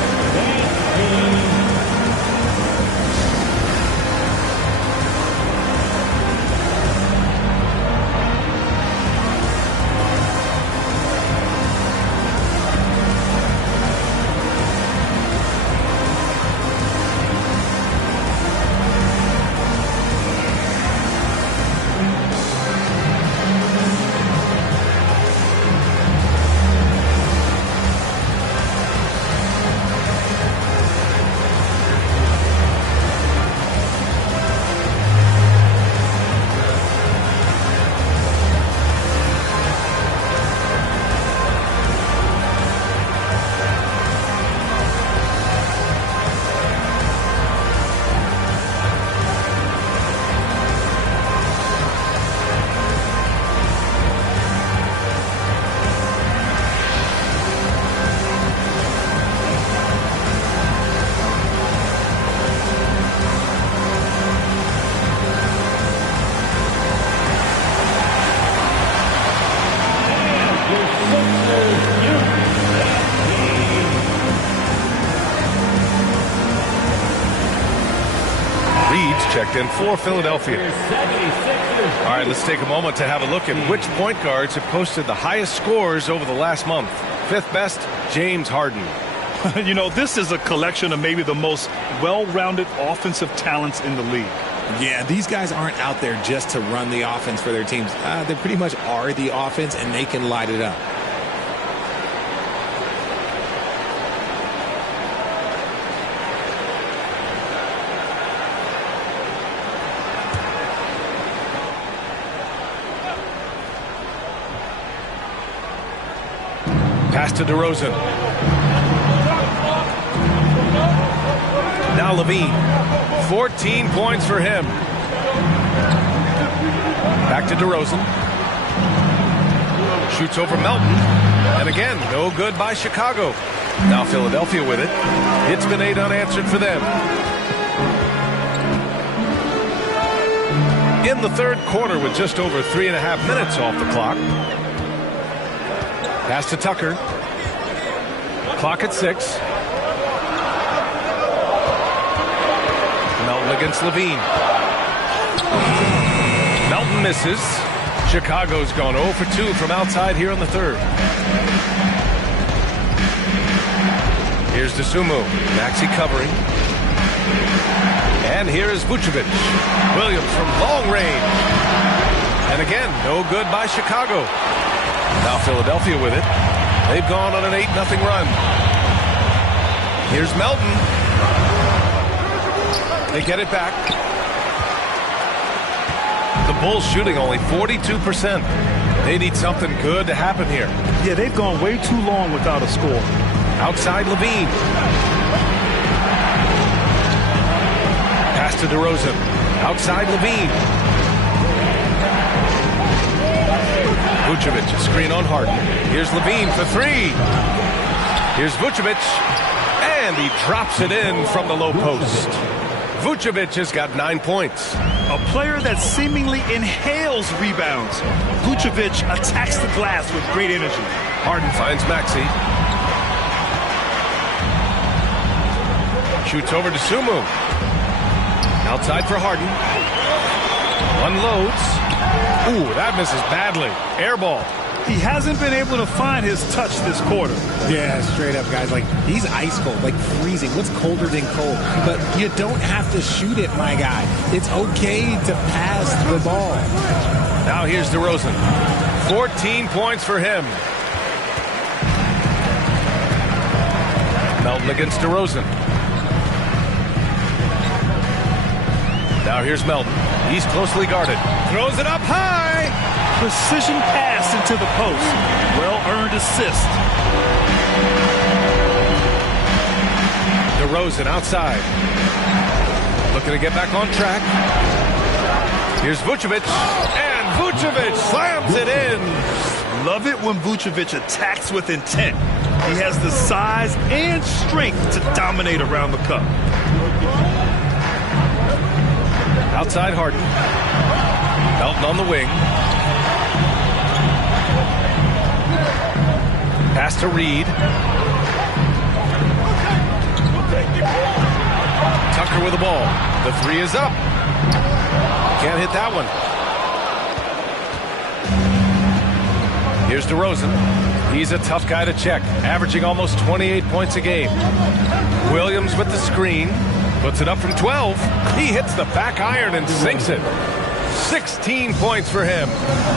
checked in for Philadelphia. All right, let's take a moment to have a look at which point guards have posted the highest scores over the last month. Fifth best, James Harden. You know, this is a collection of maybe the most well-rounded offensive talents in the league. Yeah, these guys aren't out there just to run the offense for their teams. They pretty much are the offense, and they can light it up. Pass to DeRozan. Now Levine. 14 points for him. Back to DeRozan. Shoots over Melton. And again, no good by Chicago. Now Philadelphia with it. It's been 8 unanswered for them. In the third quarter with just over 3.5 minutes off the clock. Pass to Tucker. Clock at 6. Melton against Levine. Melton misses. Chicago's gone 0 for 2 from outside here in the third. Here's Dosunmu. Maxey covering. And here is Vucevic. Williams from long range. And again, no good by Chicago. Now Philadelphia with it. They've gone on an 8-0 run. Here's Melton. They get it back. The Bulls shooting only 42%. They need something good to happen here. Yeah, they've gone way too long without a score. Outside Levine. Pass to DeRozan. Outside Levine. Vucevic, a screen on Harden. Here's Levine for 3. Here's Vucevic. And he drops it in from the low post. Vucevic has got 9 points. A player that seemingly inhales rebounds. Vucevic attacks the glass with great energy. Harden finds Maxey. Shoots over to Sumu. Outside for Harden. Unloads. Ooh, that misses badly. Air ball. He hasn't been able to find his touch this quarter. Yeah, straight up, guys. Like, he's ice cold, like freezing. What's colder than cold? But you don't have to shoot it, my guy. It's okay to pass the ball. Now here's DeRozan. 14 points for him. Melton against DeRozan. Now here's Melton. He's closely guarded. Throws it up high. Precision pass into the post. Well-earned assist. DeRozan outside. Looking to get back on track. Here's Vucevic. And Vucevic slams it in. Love it when Vucevic attacks with intent. He has the size and strength to dominate around the cup. Outside Harden. Melton on the wing. Pass to Reed. Tucker with the ball. The 3 is up. Can't hit that one. Here's DeRozan. He's a tough guy to check, averaging almost 28 points a game. Williams with the screen. Puts it up from 12. He hits the back iron and sinks it. 16 points for him.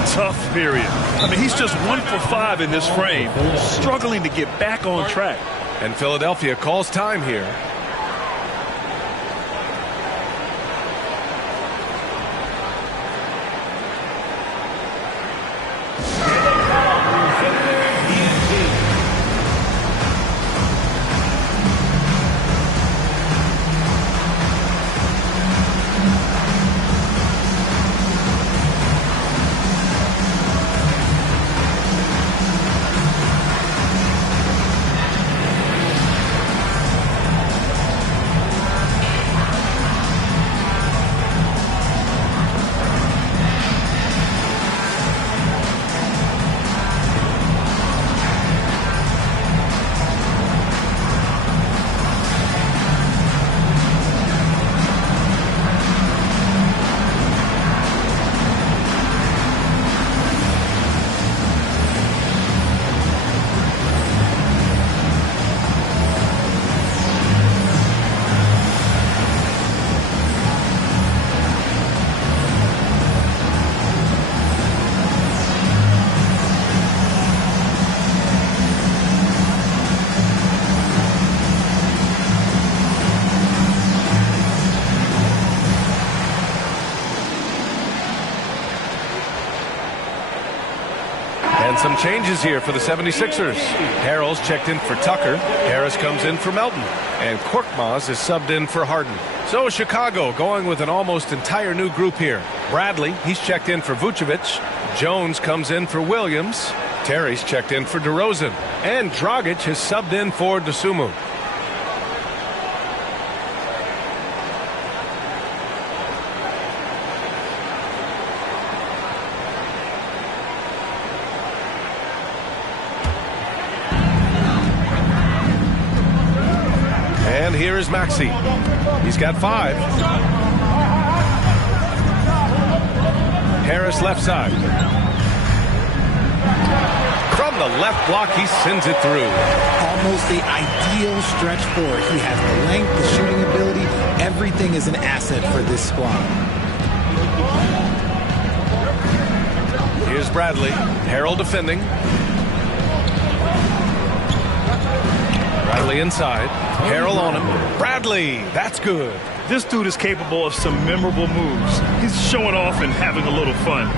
Tough period. I mean, he's just 1 for 5 in this frame, struggling to get back on track. And Philadelphia calls time here. Some changes here for the 76ers. Harrell's checked in for Tucker. Harris comes in for Melton. And Korkmaz is subbed in for Harden. So Chicago going with an almost entire new group here. Bradley, he's checked in for Vucevic. Jones comes in for Williams. Terry's checked in for DeRozan. And Dragic has subbed in for Dosunmu. And here is Maxey. He's got 5. Harris left side. From the left block, he sends it through. Almost the ideal stretch forward. He has the length, the shooting ability. Everything is an asset for this squad. Here's Bradley. Harrell defending. Bradley inside. Harrell on him. Bradley, that's good. This dude is capable of some memorable moves. He's showing off and having a little fun.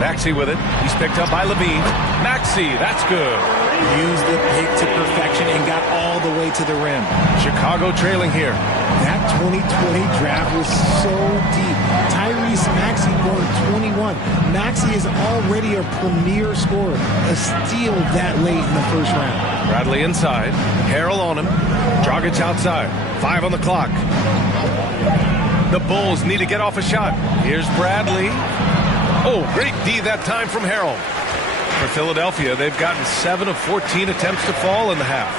Maxey with it. He's picked up by Levine. Maxey, that's good. Used the pick to perfection and got all the way to the rim. Chicago trailing here. That 2020 draft was so deep. Tyrese Maxey going 21. Maxey is already a premier scorer. A steal that late in the first round. Bradley inside. Harrell on him. Dragic outside. 5 on the clock. The Bulls need to get off a shot. Here's Bradley. Oh, great D that time from Harrell. For Philadelphia, they've gotten 7 of 14 attempts to fall in the half.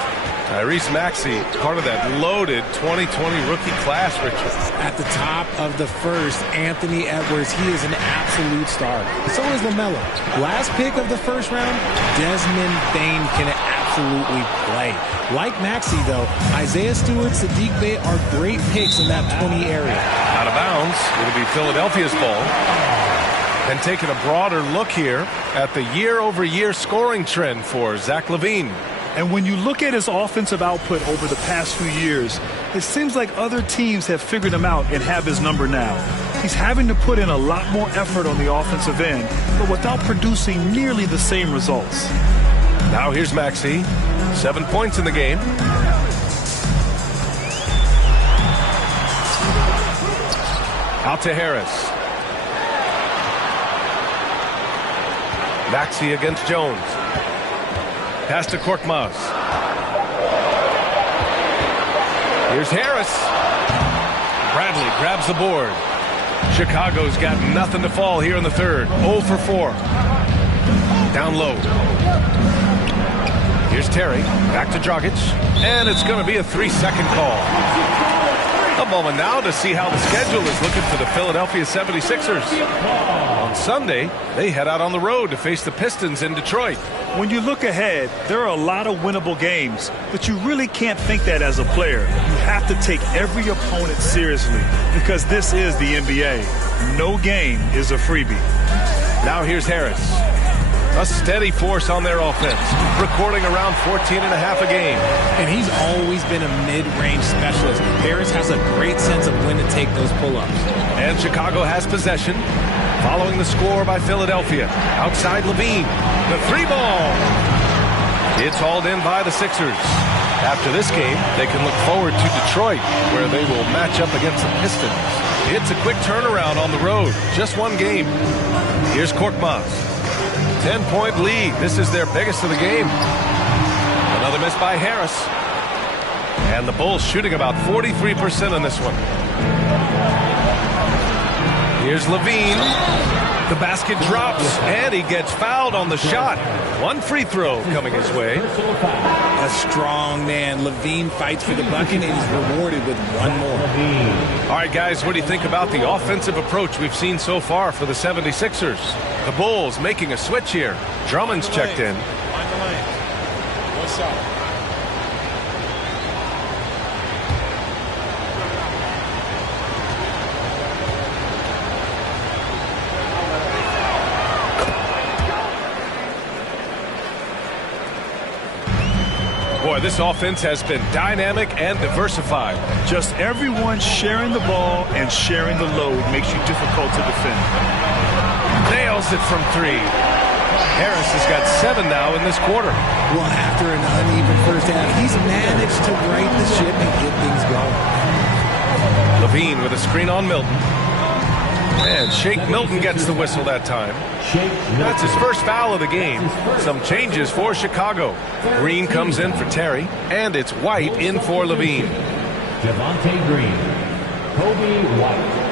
Tyrese Maxey, part of that loaded 2020 rookie class, Richard. At the top of the first, Anthony Edwards, he is an absolute star. So is LaMelo. Last pick of the first round, Desmond Bane can absolutely play. Like Maxey, though, Isaiah Stewart, Sadiq Bey are great picks in that 20 area. Out of bounds, it'll be Philadelphia's ball. And taking a broader look here at the year-over-year scoring trend for Zach LaVine. And when you look at his offensive output over the past few years, it seems like other teams have figured him out and have his number now. He's having to put in a lot more effort on the offensive end, but without producing nearly the same results. Now here's Maxey. 7 points in the game. Out to Harris. Maxey against Jones. Pass to Korkmaz. Here's Harris. Bradley grabs the board. Chicago's got nothing to fall here in the third. 0 for 4. Down low. Here's Terry. Back to Dragic. And it's going to be a 3-second call. A moment now to see how the schedule is looking for the Philadelphia 76ers. On Sunday, they head out on the road to face the Pistons in Detroit. When you look ahead, there are a lot of winnable games, but you really can't think that as a player. You have to take every opponent seriously because this is the NBA. No game is a freebie. Now here's Harris. A steady force on their offense, recording around 14 and a half a game. And he's always been a mid-range specialist. Harris has a great sense of when to take those pull-ups. And Chicago has possession, following the score by Philadelphia. Outside LaVine, the 3-ball. It's hauled in by the Sixers. After this game, they can look forward to Detroit, where they will match up against the Pistons. It's a quick turnaround on the road, just one game. Here's Korkmaz. 10-point lead. This is their biggest of the game. Another miss by Harris. And the Bulls shooting about 43% on this one. Here's LaVine. The basket drops, and he gets fouled on the shot. One free throw coming his way. A strong man. LaVine fights for the bucket, and he's rewarded with one more. All right, guys, what do you think about the offensive approach we've seen so far for the 76ers? The Bulls making a switch here. Drummond's checked in. Find the lane. What's up? Boy, this offense has been dynamic and diversified. Just everyone sharing the ball and sharing the load makes you difficult to defend. Nailed nails it from 3. Harris has got 7 now in this quarter. Well, after an uneven first half, he's managed to right the ship and get things going. Levine with a screen on Milton. And Shake Milton gets the whistle that time. That's his first foul of the game. Some changes for Chicago. Green comes in for Terry, and it's White in for Levine. Javonte Green, Kobe White.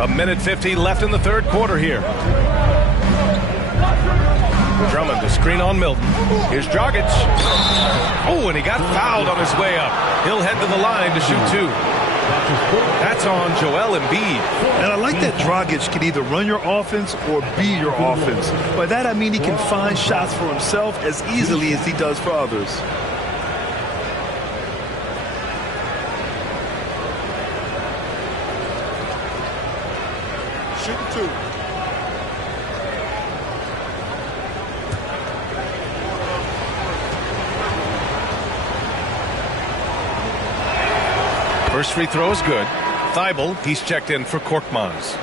A minute 50 left in the third quarter here. Drummond, the screen on Milton. Here's Dragic. Oh, and he got fouled on his way up. He'll head to the line to shoot 2. That's on Joel Embiid. And I like that Dragic can either run your offense or be your offense. By that I mean he can find shots for himself as easily as he does for others. Shooting 2. First free throw is good. Thibault, he's checked in for Korkmaz.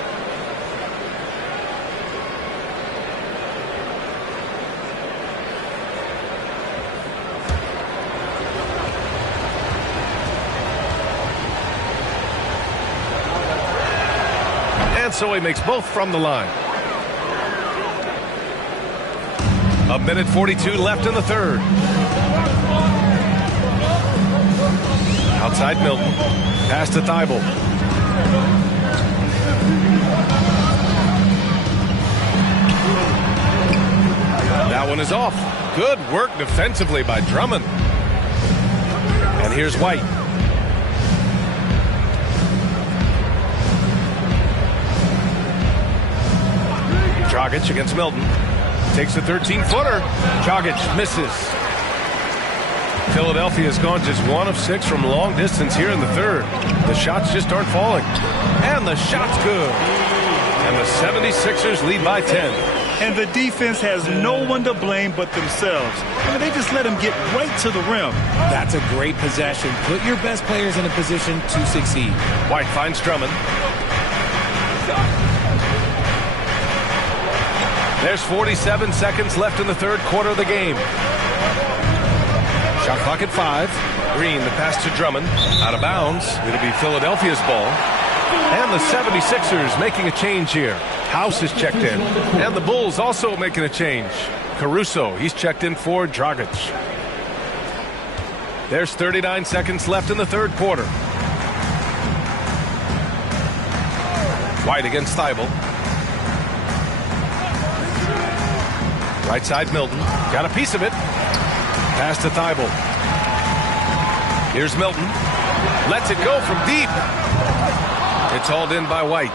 And so he makes both from the line. A minute 42 left in the third. Outside Milton. Pass to Thibault. That one is off. Good work defensively by Drummond. And here's White. Dragic against Milton. Takes a 13-footer. Dragic misses. Philadelphia's gone just 1 of 6 from long distance here in the third. The shots just aren't falling. And the shot's good. And the 76ers lead by 10. And the defense has no one to blame but themselves. I mean, they just let him get right to the rim. That's a great possession. Put your best players in a position to succeed. White finds Drummond. There's 47 seconds left in the third quarter of the game. Shot clock at 5. Green, the pass to Drummond. Out of bounds. It'll be Philadelphia's ball. And the 76ers making a change here. House is checked in. And the Bulls also making a change. Caruso, he's checked in for Dragic. There's 39 seconds left in the third quarter. White against Thibault. Right side Milton. Got a piece of it. Pass to Thibault. Here's Milton. Lets it go from deep. It's hauled in by White.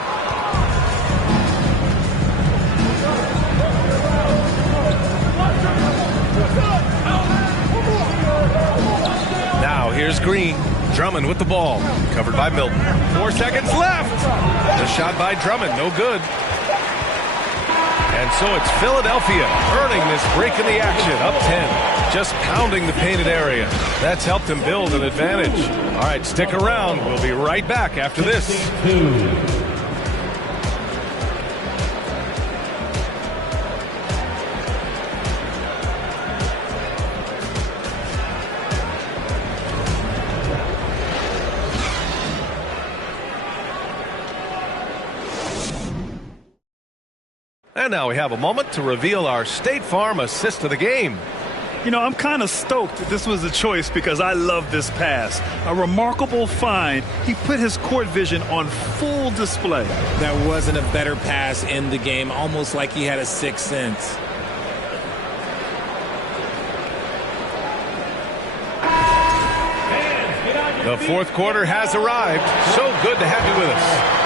Now here's Green. Drummond with the ball. Covered by Milton. 4 seconds left. The shot by Drummond. No good. And so it's Philadelphia earning this break in the action. Up 10. Just pounding the painted area. That's helped him build an advantage. All right, stick around. We'll be right back after this. And now we have a moment to reveal our State Farm assist of the game. You know, I'm kind of stoked that this was a choice because I love this pass. A remarkable find. He put his court vision on full display. That wasn't a better pass in the game, almost like he had a sixth sense. The fourth quarter has arrived. So good to have you with us.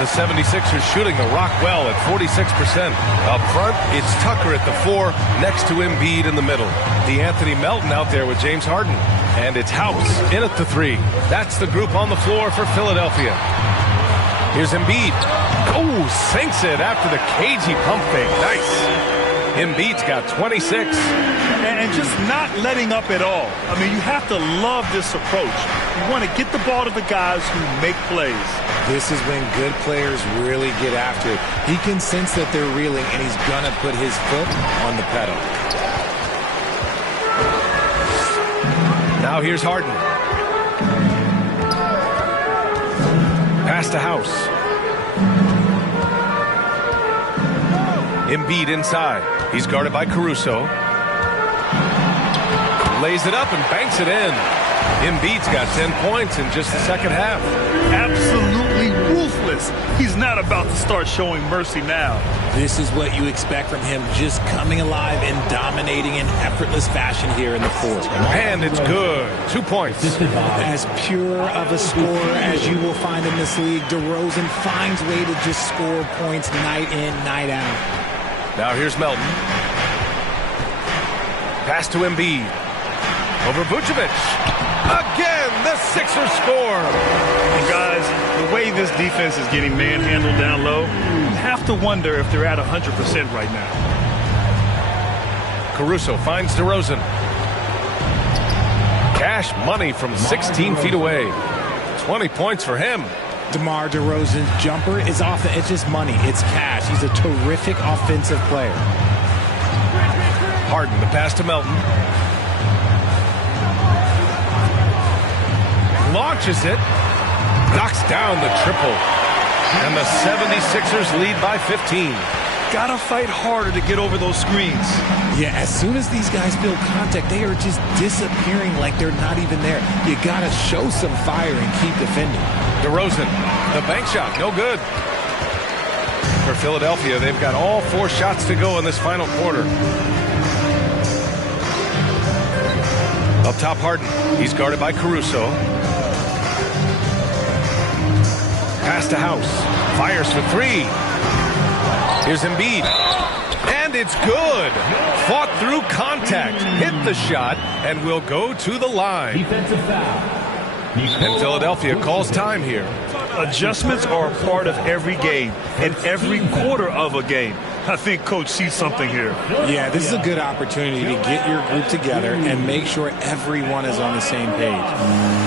The 76ers shooting the rock well at 46%. Up front, it's Tucker at the 4, next to Embiid in the middle. DeAnthony Melton out there with James Harden. And it's House in at the 3. That's the group on the floor for Philadelphia. Here's Embiid. Oh, sinks it after the cagey pump fake. Nice. Embiid's got 26. And just not letting up at all. I mean, you have to love this approach. You want to get the ball to the guys who make plays. This is when good players really get after it. He can sense that they're reeling, and he's going to put his foot on the pedal. Now here's Harden. Pass to House. Embiid inside. He's guarded by Caruso. Lays it up and banks it in. Embiid's got 10 points in just the second half. Absolutely ruthless. He's not about to start showing mercy now. This is what you expect from him, just coming alive and dominating in effortless fashion here in the fourth. And it's good. 2 points. As pure of a scorer as you will find in this league, DeRozan finds way to just score points night in, night out. Now here's Melton. Pass to Embiid. Over Vucevic. Again, the Sixers score. And guys, the way this defense is getting manhandled down low, you have to wonder if they're at 100% right now. Caruso finds DeRozan. Cash money from 16 feet away. 20 points for him. DeMar DeRozan's jumper is off. It's just money. It's cash. He's a terrific offensive player. Harden, the pass to Melton. Launches it. Knocks down the triple. And the 76ers lead by 15. Gotta fight harder to get over those screens. Yeah, as soon as these guys build contact, they are just disappearing like they're not even there. You gotta show some fire and keep defending. DeRozan, the bank shot, no good. For Philadelphia, they've got all 4 shots to go in this final quarter. Up top, Harden. He's guarded by Caruso. Pass to House. Fires for 3. Here's Embiid. And it's good. Fought through contact. Hit the shot and will go to the line. Defensive foul. And Philadelphia calls time here. Adjustments are a part of every game and every quarter of a game. I think Coach sees something here. Yeah, this is a good opportunity to get your group together and make sure everyone is on the same page.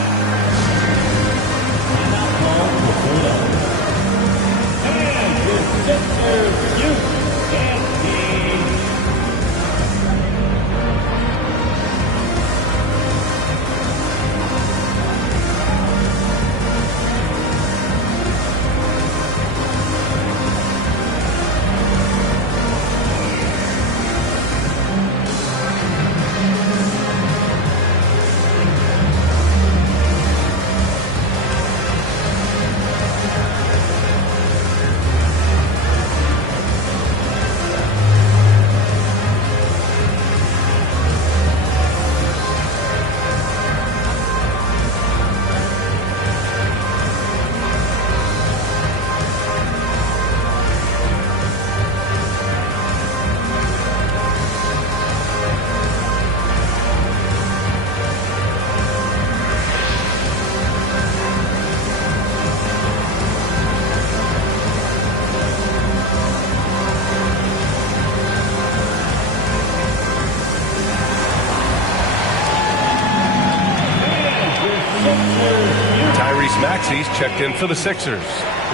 Maxey's checked in for the Sixers.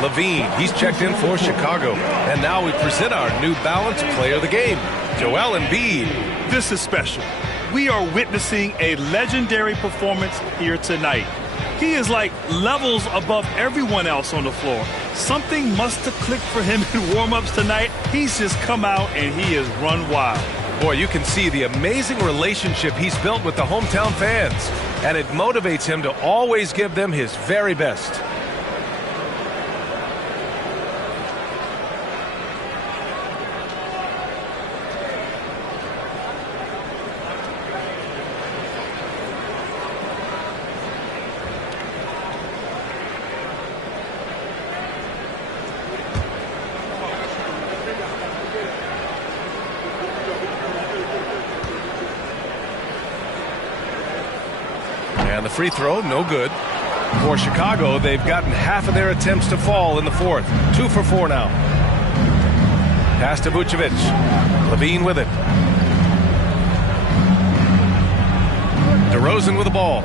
Levine, he's checked in for Chicago. And now we present our New Balance Player of the Game, Joel Embiid. This is special. We are witnessing a legendary performance here tonight. He is like levels above everyone else on the floor. Something must have clicked for him in warm-ups tonight. He's just come out and he has run wild. Boy, you can see the amazing relationship he's built with the hometown fans. And it motivates him to always give them his very best. And the free throw, no good. For Chicago, they've gotten half of their attempts to fall in the fourth. 2 for 4 now. Pass to Vucevic. LaVine with it. DeRozan with the ball.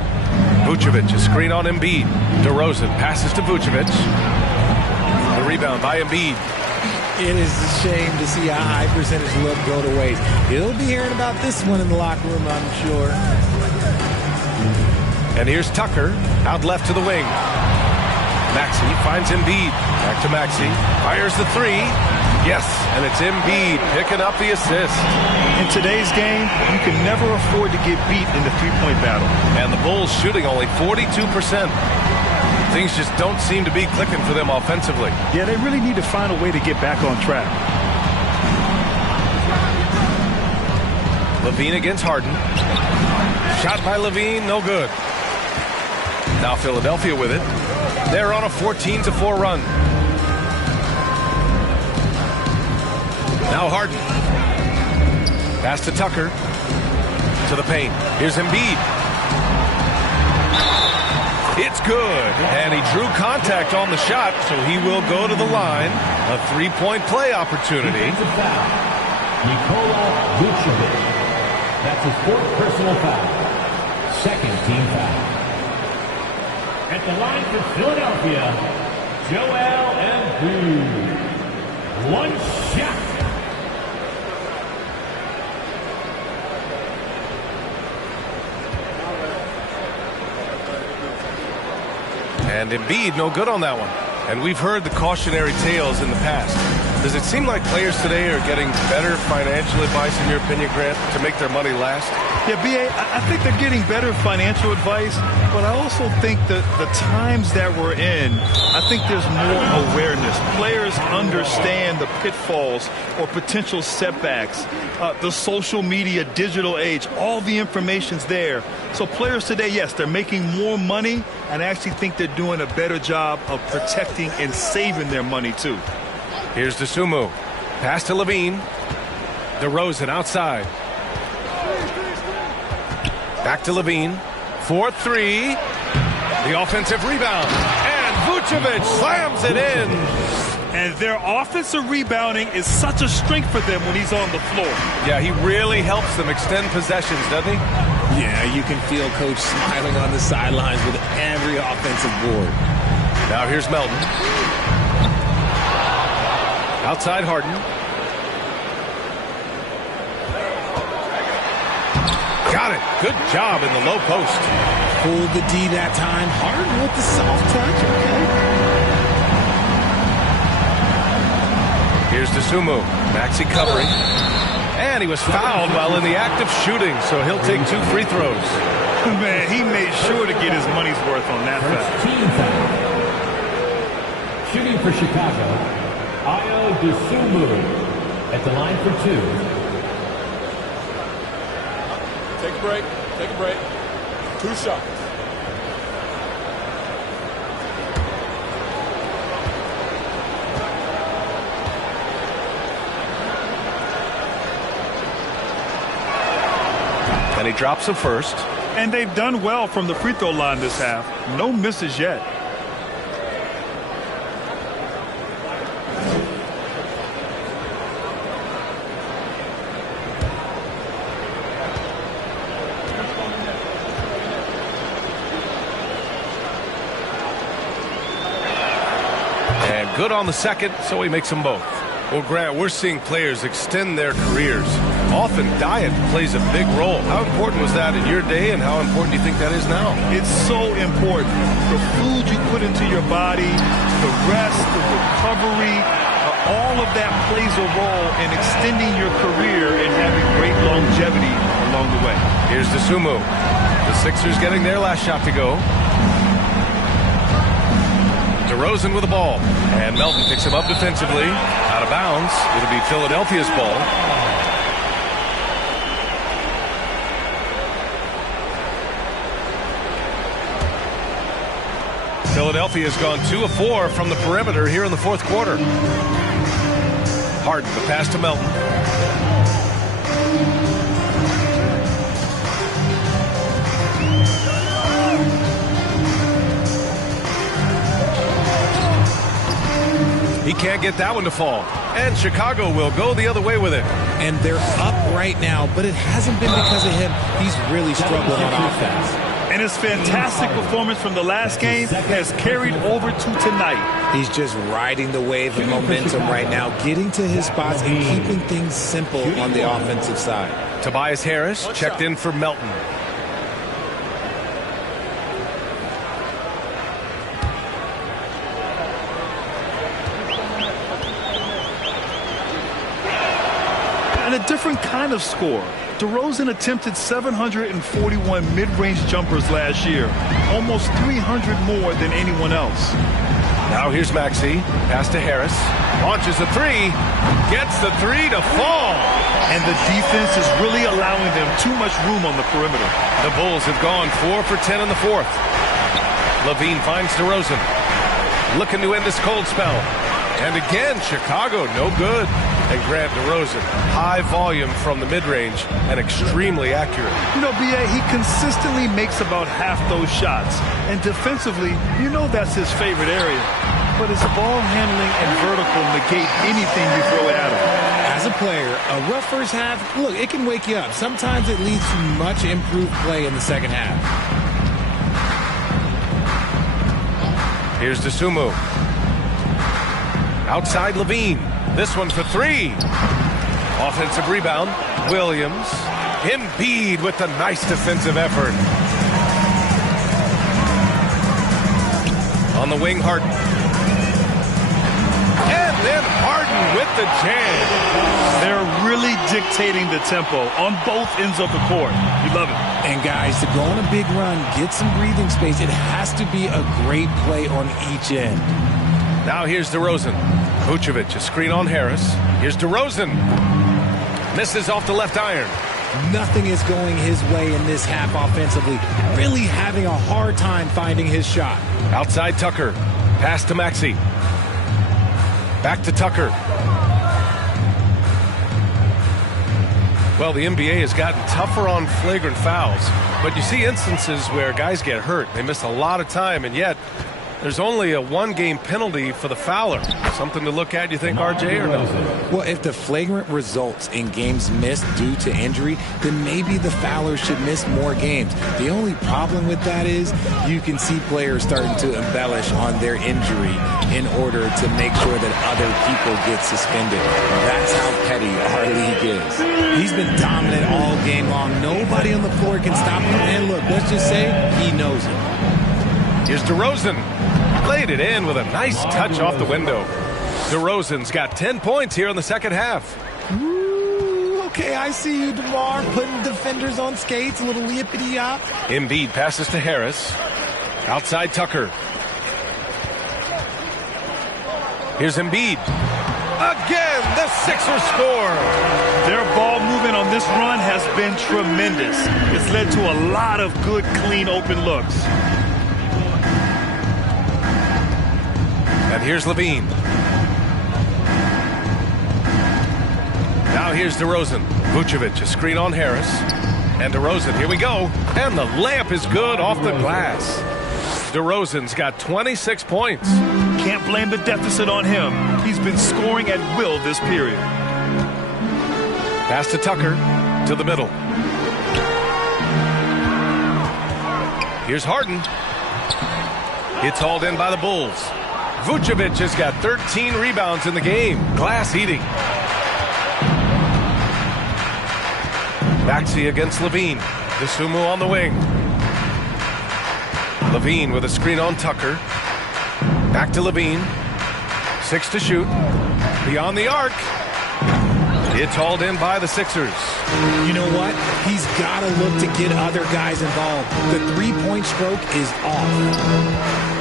Vucevic, a screen on Embiid. DeRozan passes to Vucevic. The rebound by Embiid. It is a shame to see a high percentage look go to waste. He'll be hearing about this one in the locker room, I'm sure. And here's Tucker, out left to the wing. Maxey finds Embiid. Back to Maxey. Fires the three. Yes, and it's Embiid picking up the assist. In today's game, you can never afford to get beat in the three-point battle. And the Bulls shooting only 42%. Things just don't seem to be clicking for them offensively. Yeah, they really need to find a way to get back on track. LaVine against Harden. Shot by LaVine, no good. Now Philadelphia with it. They're on a 14-4 run. Now Harden. Pass to Tucker. To the paint. Here's Embiid. It's good. And he drew contact on the shot, so he will go to the line. A three-point play opportunity. Nikola Vucevic. That's his fourth personal foul. Second team foul. At the line for Philadelphia, Joel Embiid. One shot. And Embiid, no good on that one. And we've heard the cautionary tales in the past. Does it seem like players today are getting better financial advice, in your opinion, Grant, to make their money last? Yeah, B.A., I think they're getting better financial advice, but I also think that the times that we're in, I think there's more awareness. Players understand the pitfalls or potential setbacks, the social media, digital age, all the information's there. So players today, yes, they're making more money, and I actually think they're doing a better job of protecting and saving their money, too. Here's Dosunmu. Pass to LaVine. DeRozan outside. Back to LaVine. 4-3. The offensive rebound. And Vucevic slams it in. And their offensive rebounding is such a strength for them when he's on the floor. Yeah, he really helps them extend possessions, doesn't he? Yeah, you can feel Coach smiling on the sidelines with every offensive board. Now here's Melton. Outside Harden. Got it. Good job in the low post. Pulled the D that time. Harden with the soft touch. Okay. Here's Dosunmu. Maxey covering. And he was fouled while in the act of shooting, so he'll take 2 free throws. Man, he made sure to get his money's worth on that foul. Team foul. Shooting for Chicago, Ayo Dosunmu at the line for 2. Take a break. Take a break. 2 shots. And he drops the first. And they've done well from the free throw line this half. No misses yet. And good on the second, so he makes them both. Well, Grant, we're seeing players extend their careers. Often diet plays a big role. How important was that in your day, and how important do you think that is now? It's so important. The food you put into your body, the rest, the recovery, all of that plays a role in extending your career and having great longevity along the way. Here's Dosunmu. The Sixers getting their last shot to go. DeRozan with the ball. And Melton picks him up defensively. Out of bounds. It'll be Philadelphia's ball. Philadelphia has gone 2 of 4 from the perimeter here in the fourth quarter. Harden, the pass to Melton. get that one to fall. And Chicago will go the other way with it. And they're up right now, but it hasn't been because of him. He's really struggled on offense. And his fantastic performance from the last game has carried over to tonight. He's just riding the wave of momentum right now, getting to his spots and keeping things simple on the offensive side. Tobias Harris checked in for Melton. And a different kind of score. DeRozan attempted 741 mid-range jumpers last year, almost 300 more than anyone else. Now here's Maxey, pass to Harris, launches a three, gets the three to fall. And the defense is really allowing them too much room on the perimeter. The Bulls have gone 4 for 10 in the fourth. LaVine finds DeRozan, looking to end this cold spell. And again, Chicago no good. And Grant DeRozan, high volume from the mid-range and extremely accurate. You know, B.A., he consistently makes about half those shots. And defensively, you know that's his favorite area. But his ball handling and vertical negate anything you throw at him. As a player, a rough first half, look, it can wake you up. Sometimes it leads to much improved play in the second half. Here's Dosunmu. Outside LaVine. This one for three. Offensive rebound. Williams. Embiid with the nice defensive effort. On the wing, Harden. And then Harden with the jam. They're really dictating the tempo on both ends of the court. You love it. And guys, to go on a big run, get some breathing space, it has to be a great play on each end. Now here's DeRozan. Vucevic, a screen on Harris. Here's DeRozan. Misses off the left iron. Nothing is going his way in this half offensively. Really having a hard time finding his shot. Outside Tucker. Pass to Maxey. Back to Tucker. Well, the NBA has gotten tougher on flagrant fouls. But you see instances where guys get hurt. They miss a lot of time, and yet there's only a one-game penalty for the fouler. Something to look at, you think, RJ, or no? Well, if the flagrant results in games missed due to injury, then maybe the fouler should miss more games. The only problem with that is you can see players starting to embellish on their injury in order to make sure that other people get suspended. That's how petty our league is. He's been dominant all game long. Nobody on the floor can stop him. And look, let's just say he knows it. Here's DeRozan. Laid it in with a nice touch off the window. DeRozan's got 10 points here in the second half. Ooh, okay, I see you, DeMar, putting defenders on skates, a little yippity-yop. Embiid passes to Harris. Outside Tucker. Here's Embiid. Again, the Sixers score. Their ball movement on this run has been tremendous. It's led to a lot of good, clean, open looks. And here's LaVine. Now here's DeRozan. Vucevic, a screen on Harris. And DeRozan, here we go. And the layup is good off the glass. DeRozan's got 26 points. Can't blame the deficit on him. He's been scoring at will this period. Pass to Tucker, to the middle. Here's Harden. It's hauled in by the Bulls. Vucevic has got 13 rebounds in the game. Glass eating. Maxey against LaVine. Dosunmu on the wing. LaVine with a screen on Tucker. Back to LaVine. 6 to shoot. Beyond the arc. It's hauled in by the Sixers. You know what? He's got to look to get other guys involved. The three-point stroke is off.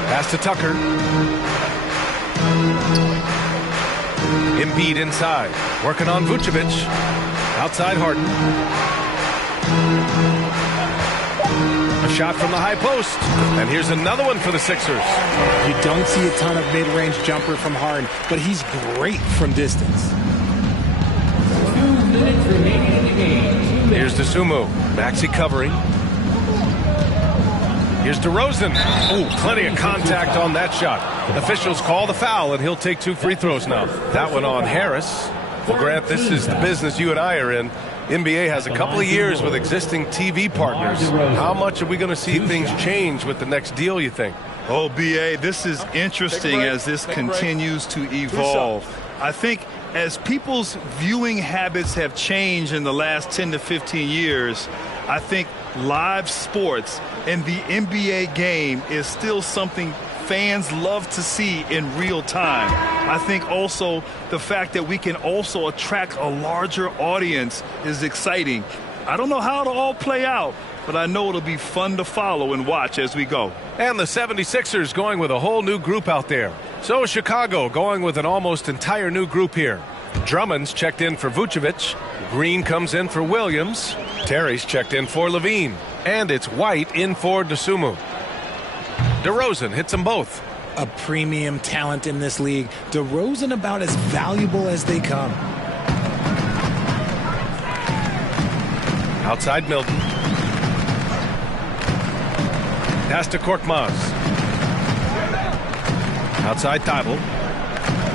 Pass to Tucker. Embiid inside. Working on Vucevic. Outside Harden. A shot from the high post. And here's another one for the Sixers. You don't see a ton of mid-range jumper from Harden, but he's great from distance. 2 minutes remaining in the game. Here's Dosunmu. Maxey covering. Here's DeRozan. Ooh, plenty of contact on that shot. Officials call the foul, and he'll take 2 free throws now. That one on Harris. Well, Grant, this is the business you and I are in. NBA has a couple of years with existing TV partners. How much are we going to see things change with the next deal, you think? Oh, B.A., this is interesting as this continues to evolve. I think as people's viewing habits have changed in the last 10 to 15 years, I think live sports and the NBA game is still something fans love to see in real time. I think also the fact that we can also attract a larger audience is exciting. I don't know how it'll all play out, but I know it'll be fun to follow and watch as we go. And the 76ers going with a whole new group out there. So is Chicago going with an almost entire new group here. Drummond's checked in for Vucevic. Green comes in for Williams. Terry's checked in for Levine. And it's White in for Dosunmu. DeRozan hits them both. A premium talent in this league. DeRozan about as valuable as they come. Outside Milton. Pass to Korkmaz. Outside Thibault.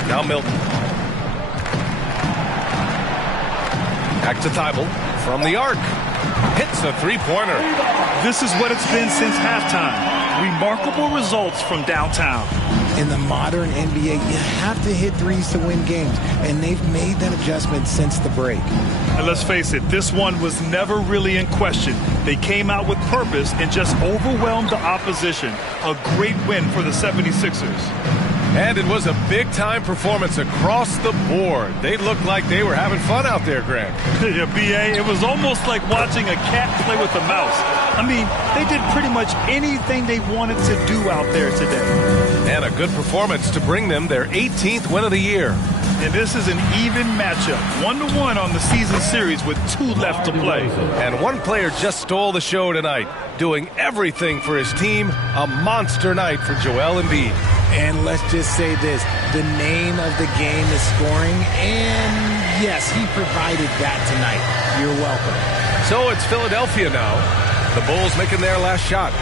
Now Milton. Back to Thibault from the arc. Hits a three-pointer. This is what it's been since halftime. Remarkable results from downtown. In the modern NBA, you have to hit threes to win games, and they've made that adjustment since the break. And let's face it, this one was never really in question. They came out with purpose and just overwhelmed the opposition. A great win for the 76ers. And it was a big-time performance across the board. They looked like they were having fun out there, Grant. Yeah, B.A., it was almost like watching a cat play with a mouse. I mean, they did pretty much anything they wanted to do out there today. And a good performance to bring them their 18th win of the year. And this is an even matchup, 1-1 on the season series with 2 left to play. And one player just stole the show tonight, doing everything for his team. A monster night for Joel Embiid. And let's just say this, the name of the game is scoring, and yes, he provided that tonight. You're welcome. So it's Philadelphia now. The Bulls making their last shot.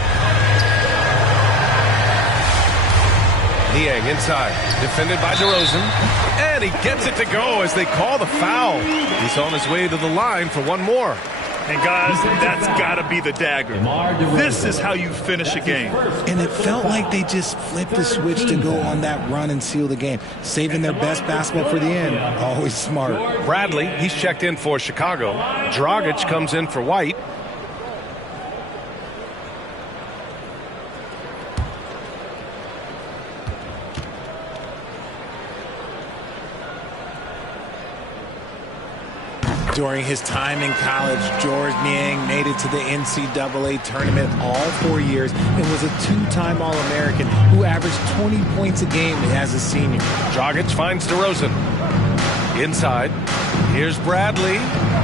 Niang inside, defended by DeRozan, and he gets it to go as they call the foul. He's on his way to the line for one more. And guys, that's got to be the dagger. This is how you finish a game. And it felt like they just flipped the switch to go on that run and seal the game. Saving their best basketball for the end. Always smart. Bradley, he's checked in for Chicago. Dragic comes in for White. During his time in college, Georges Niang made it to the NCAA tournament all 4 years and was a 2-time All-American who averaged 20 points a game as a senior. Dragic finds DeRozan. Inside. Here's Bradley.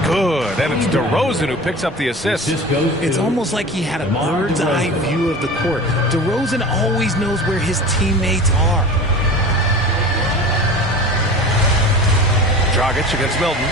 Good. And it's DeRozan who picks up the assist. It's almost like he had a bird's eye view of the court. DeRozan always knows where his teammates are. Dragic against Milton.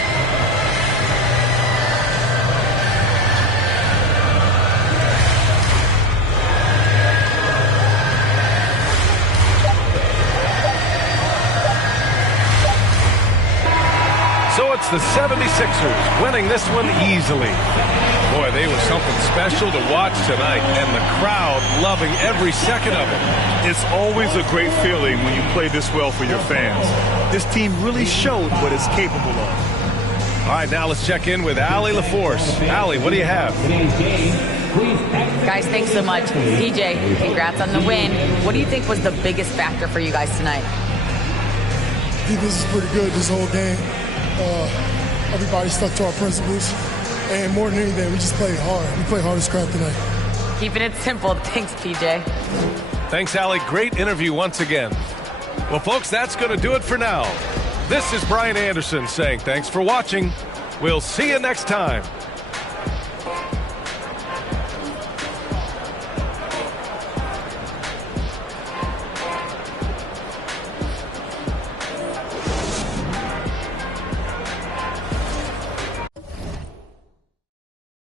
So it's the 76ers winning this one easily. Boy, they were something special to watch tonight, and the crowd loving every second of it. It's always a great feeling when you play this well for your fans. This team really showed what it's capable of. All right, now let's check in with Allie LaForce. Allie, what do you have? Guys, thanks so much. PJ, congrats on the win. What do you think was the biggest factor for you guys tonight? I think this is pretty good, this whole game. Everybody stuck to our principles, and more than anything, we just played hard. We played hard as crap tonight. Keeping it simple. Thanks, PJ. Thanks, Allie. Great interview once again. Well, folks, that's going to do it for now. This is Brian Anderson saying thanks for watching. We'll see you next time.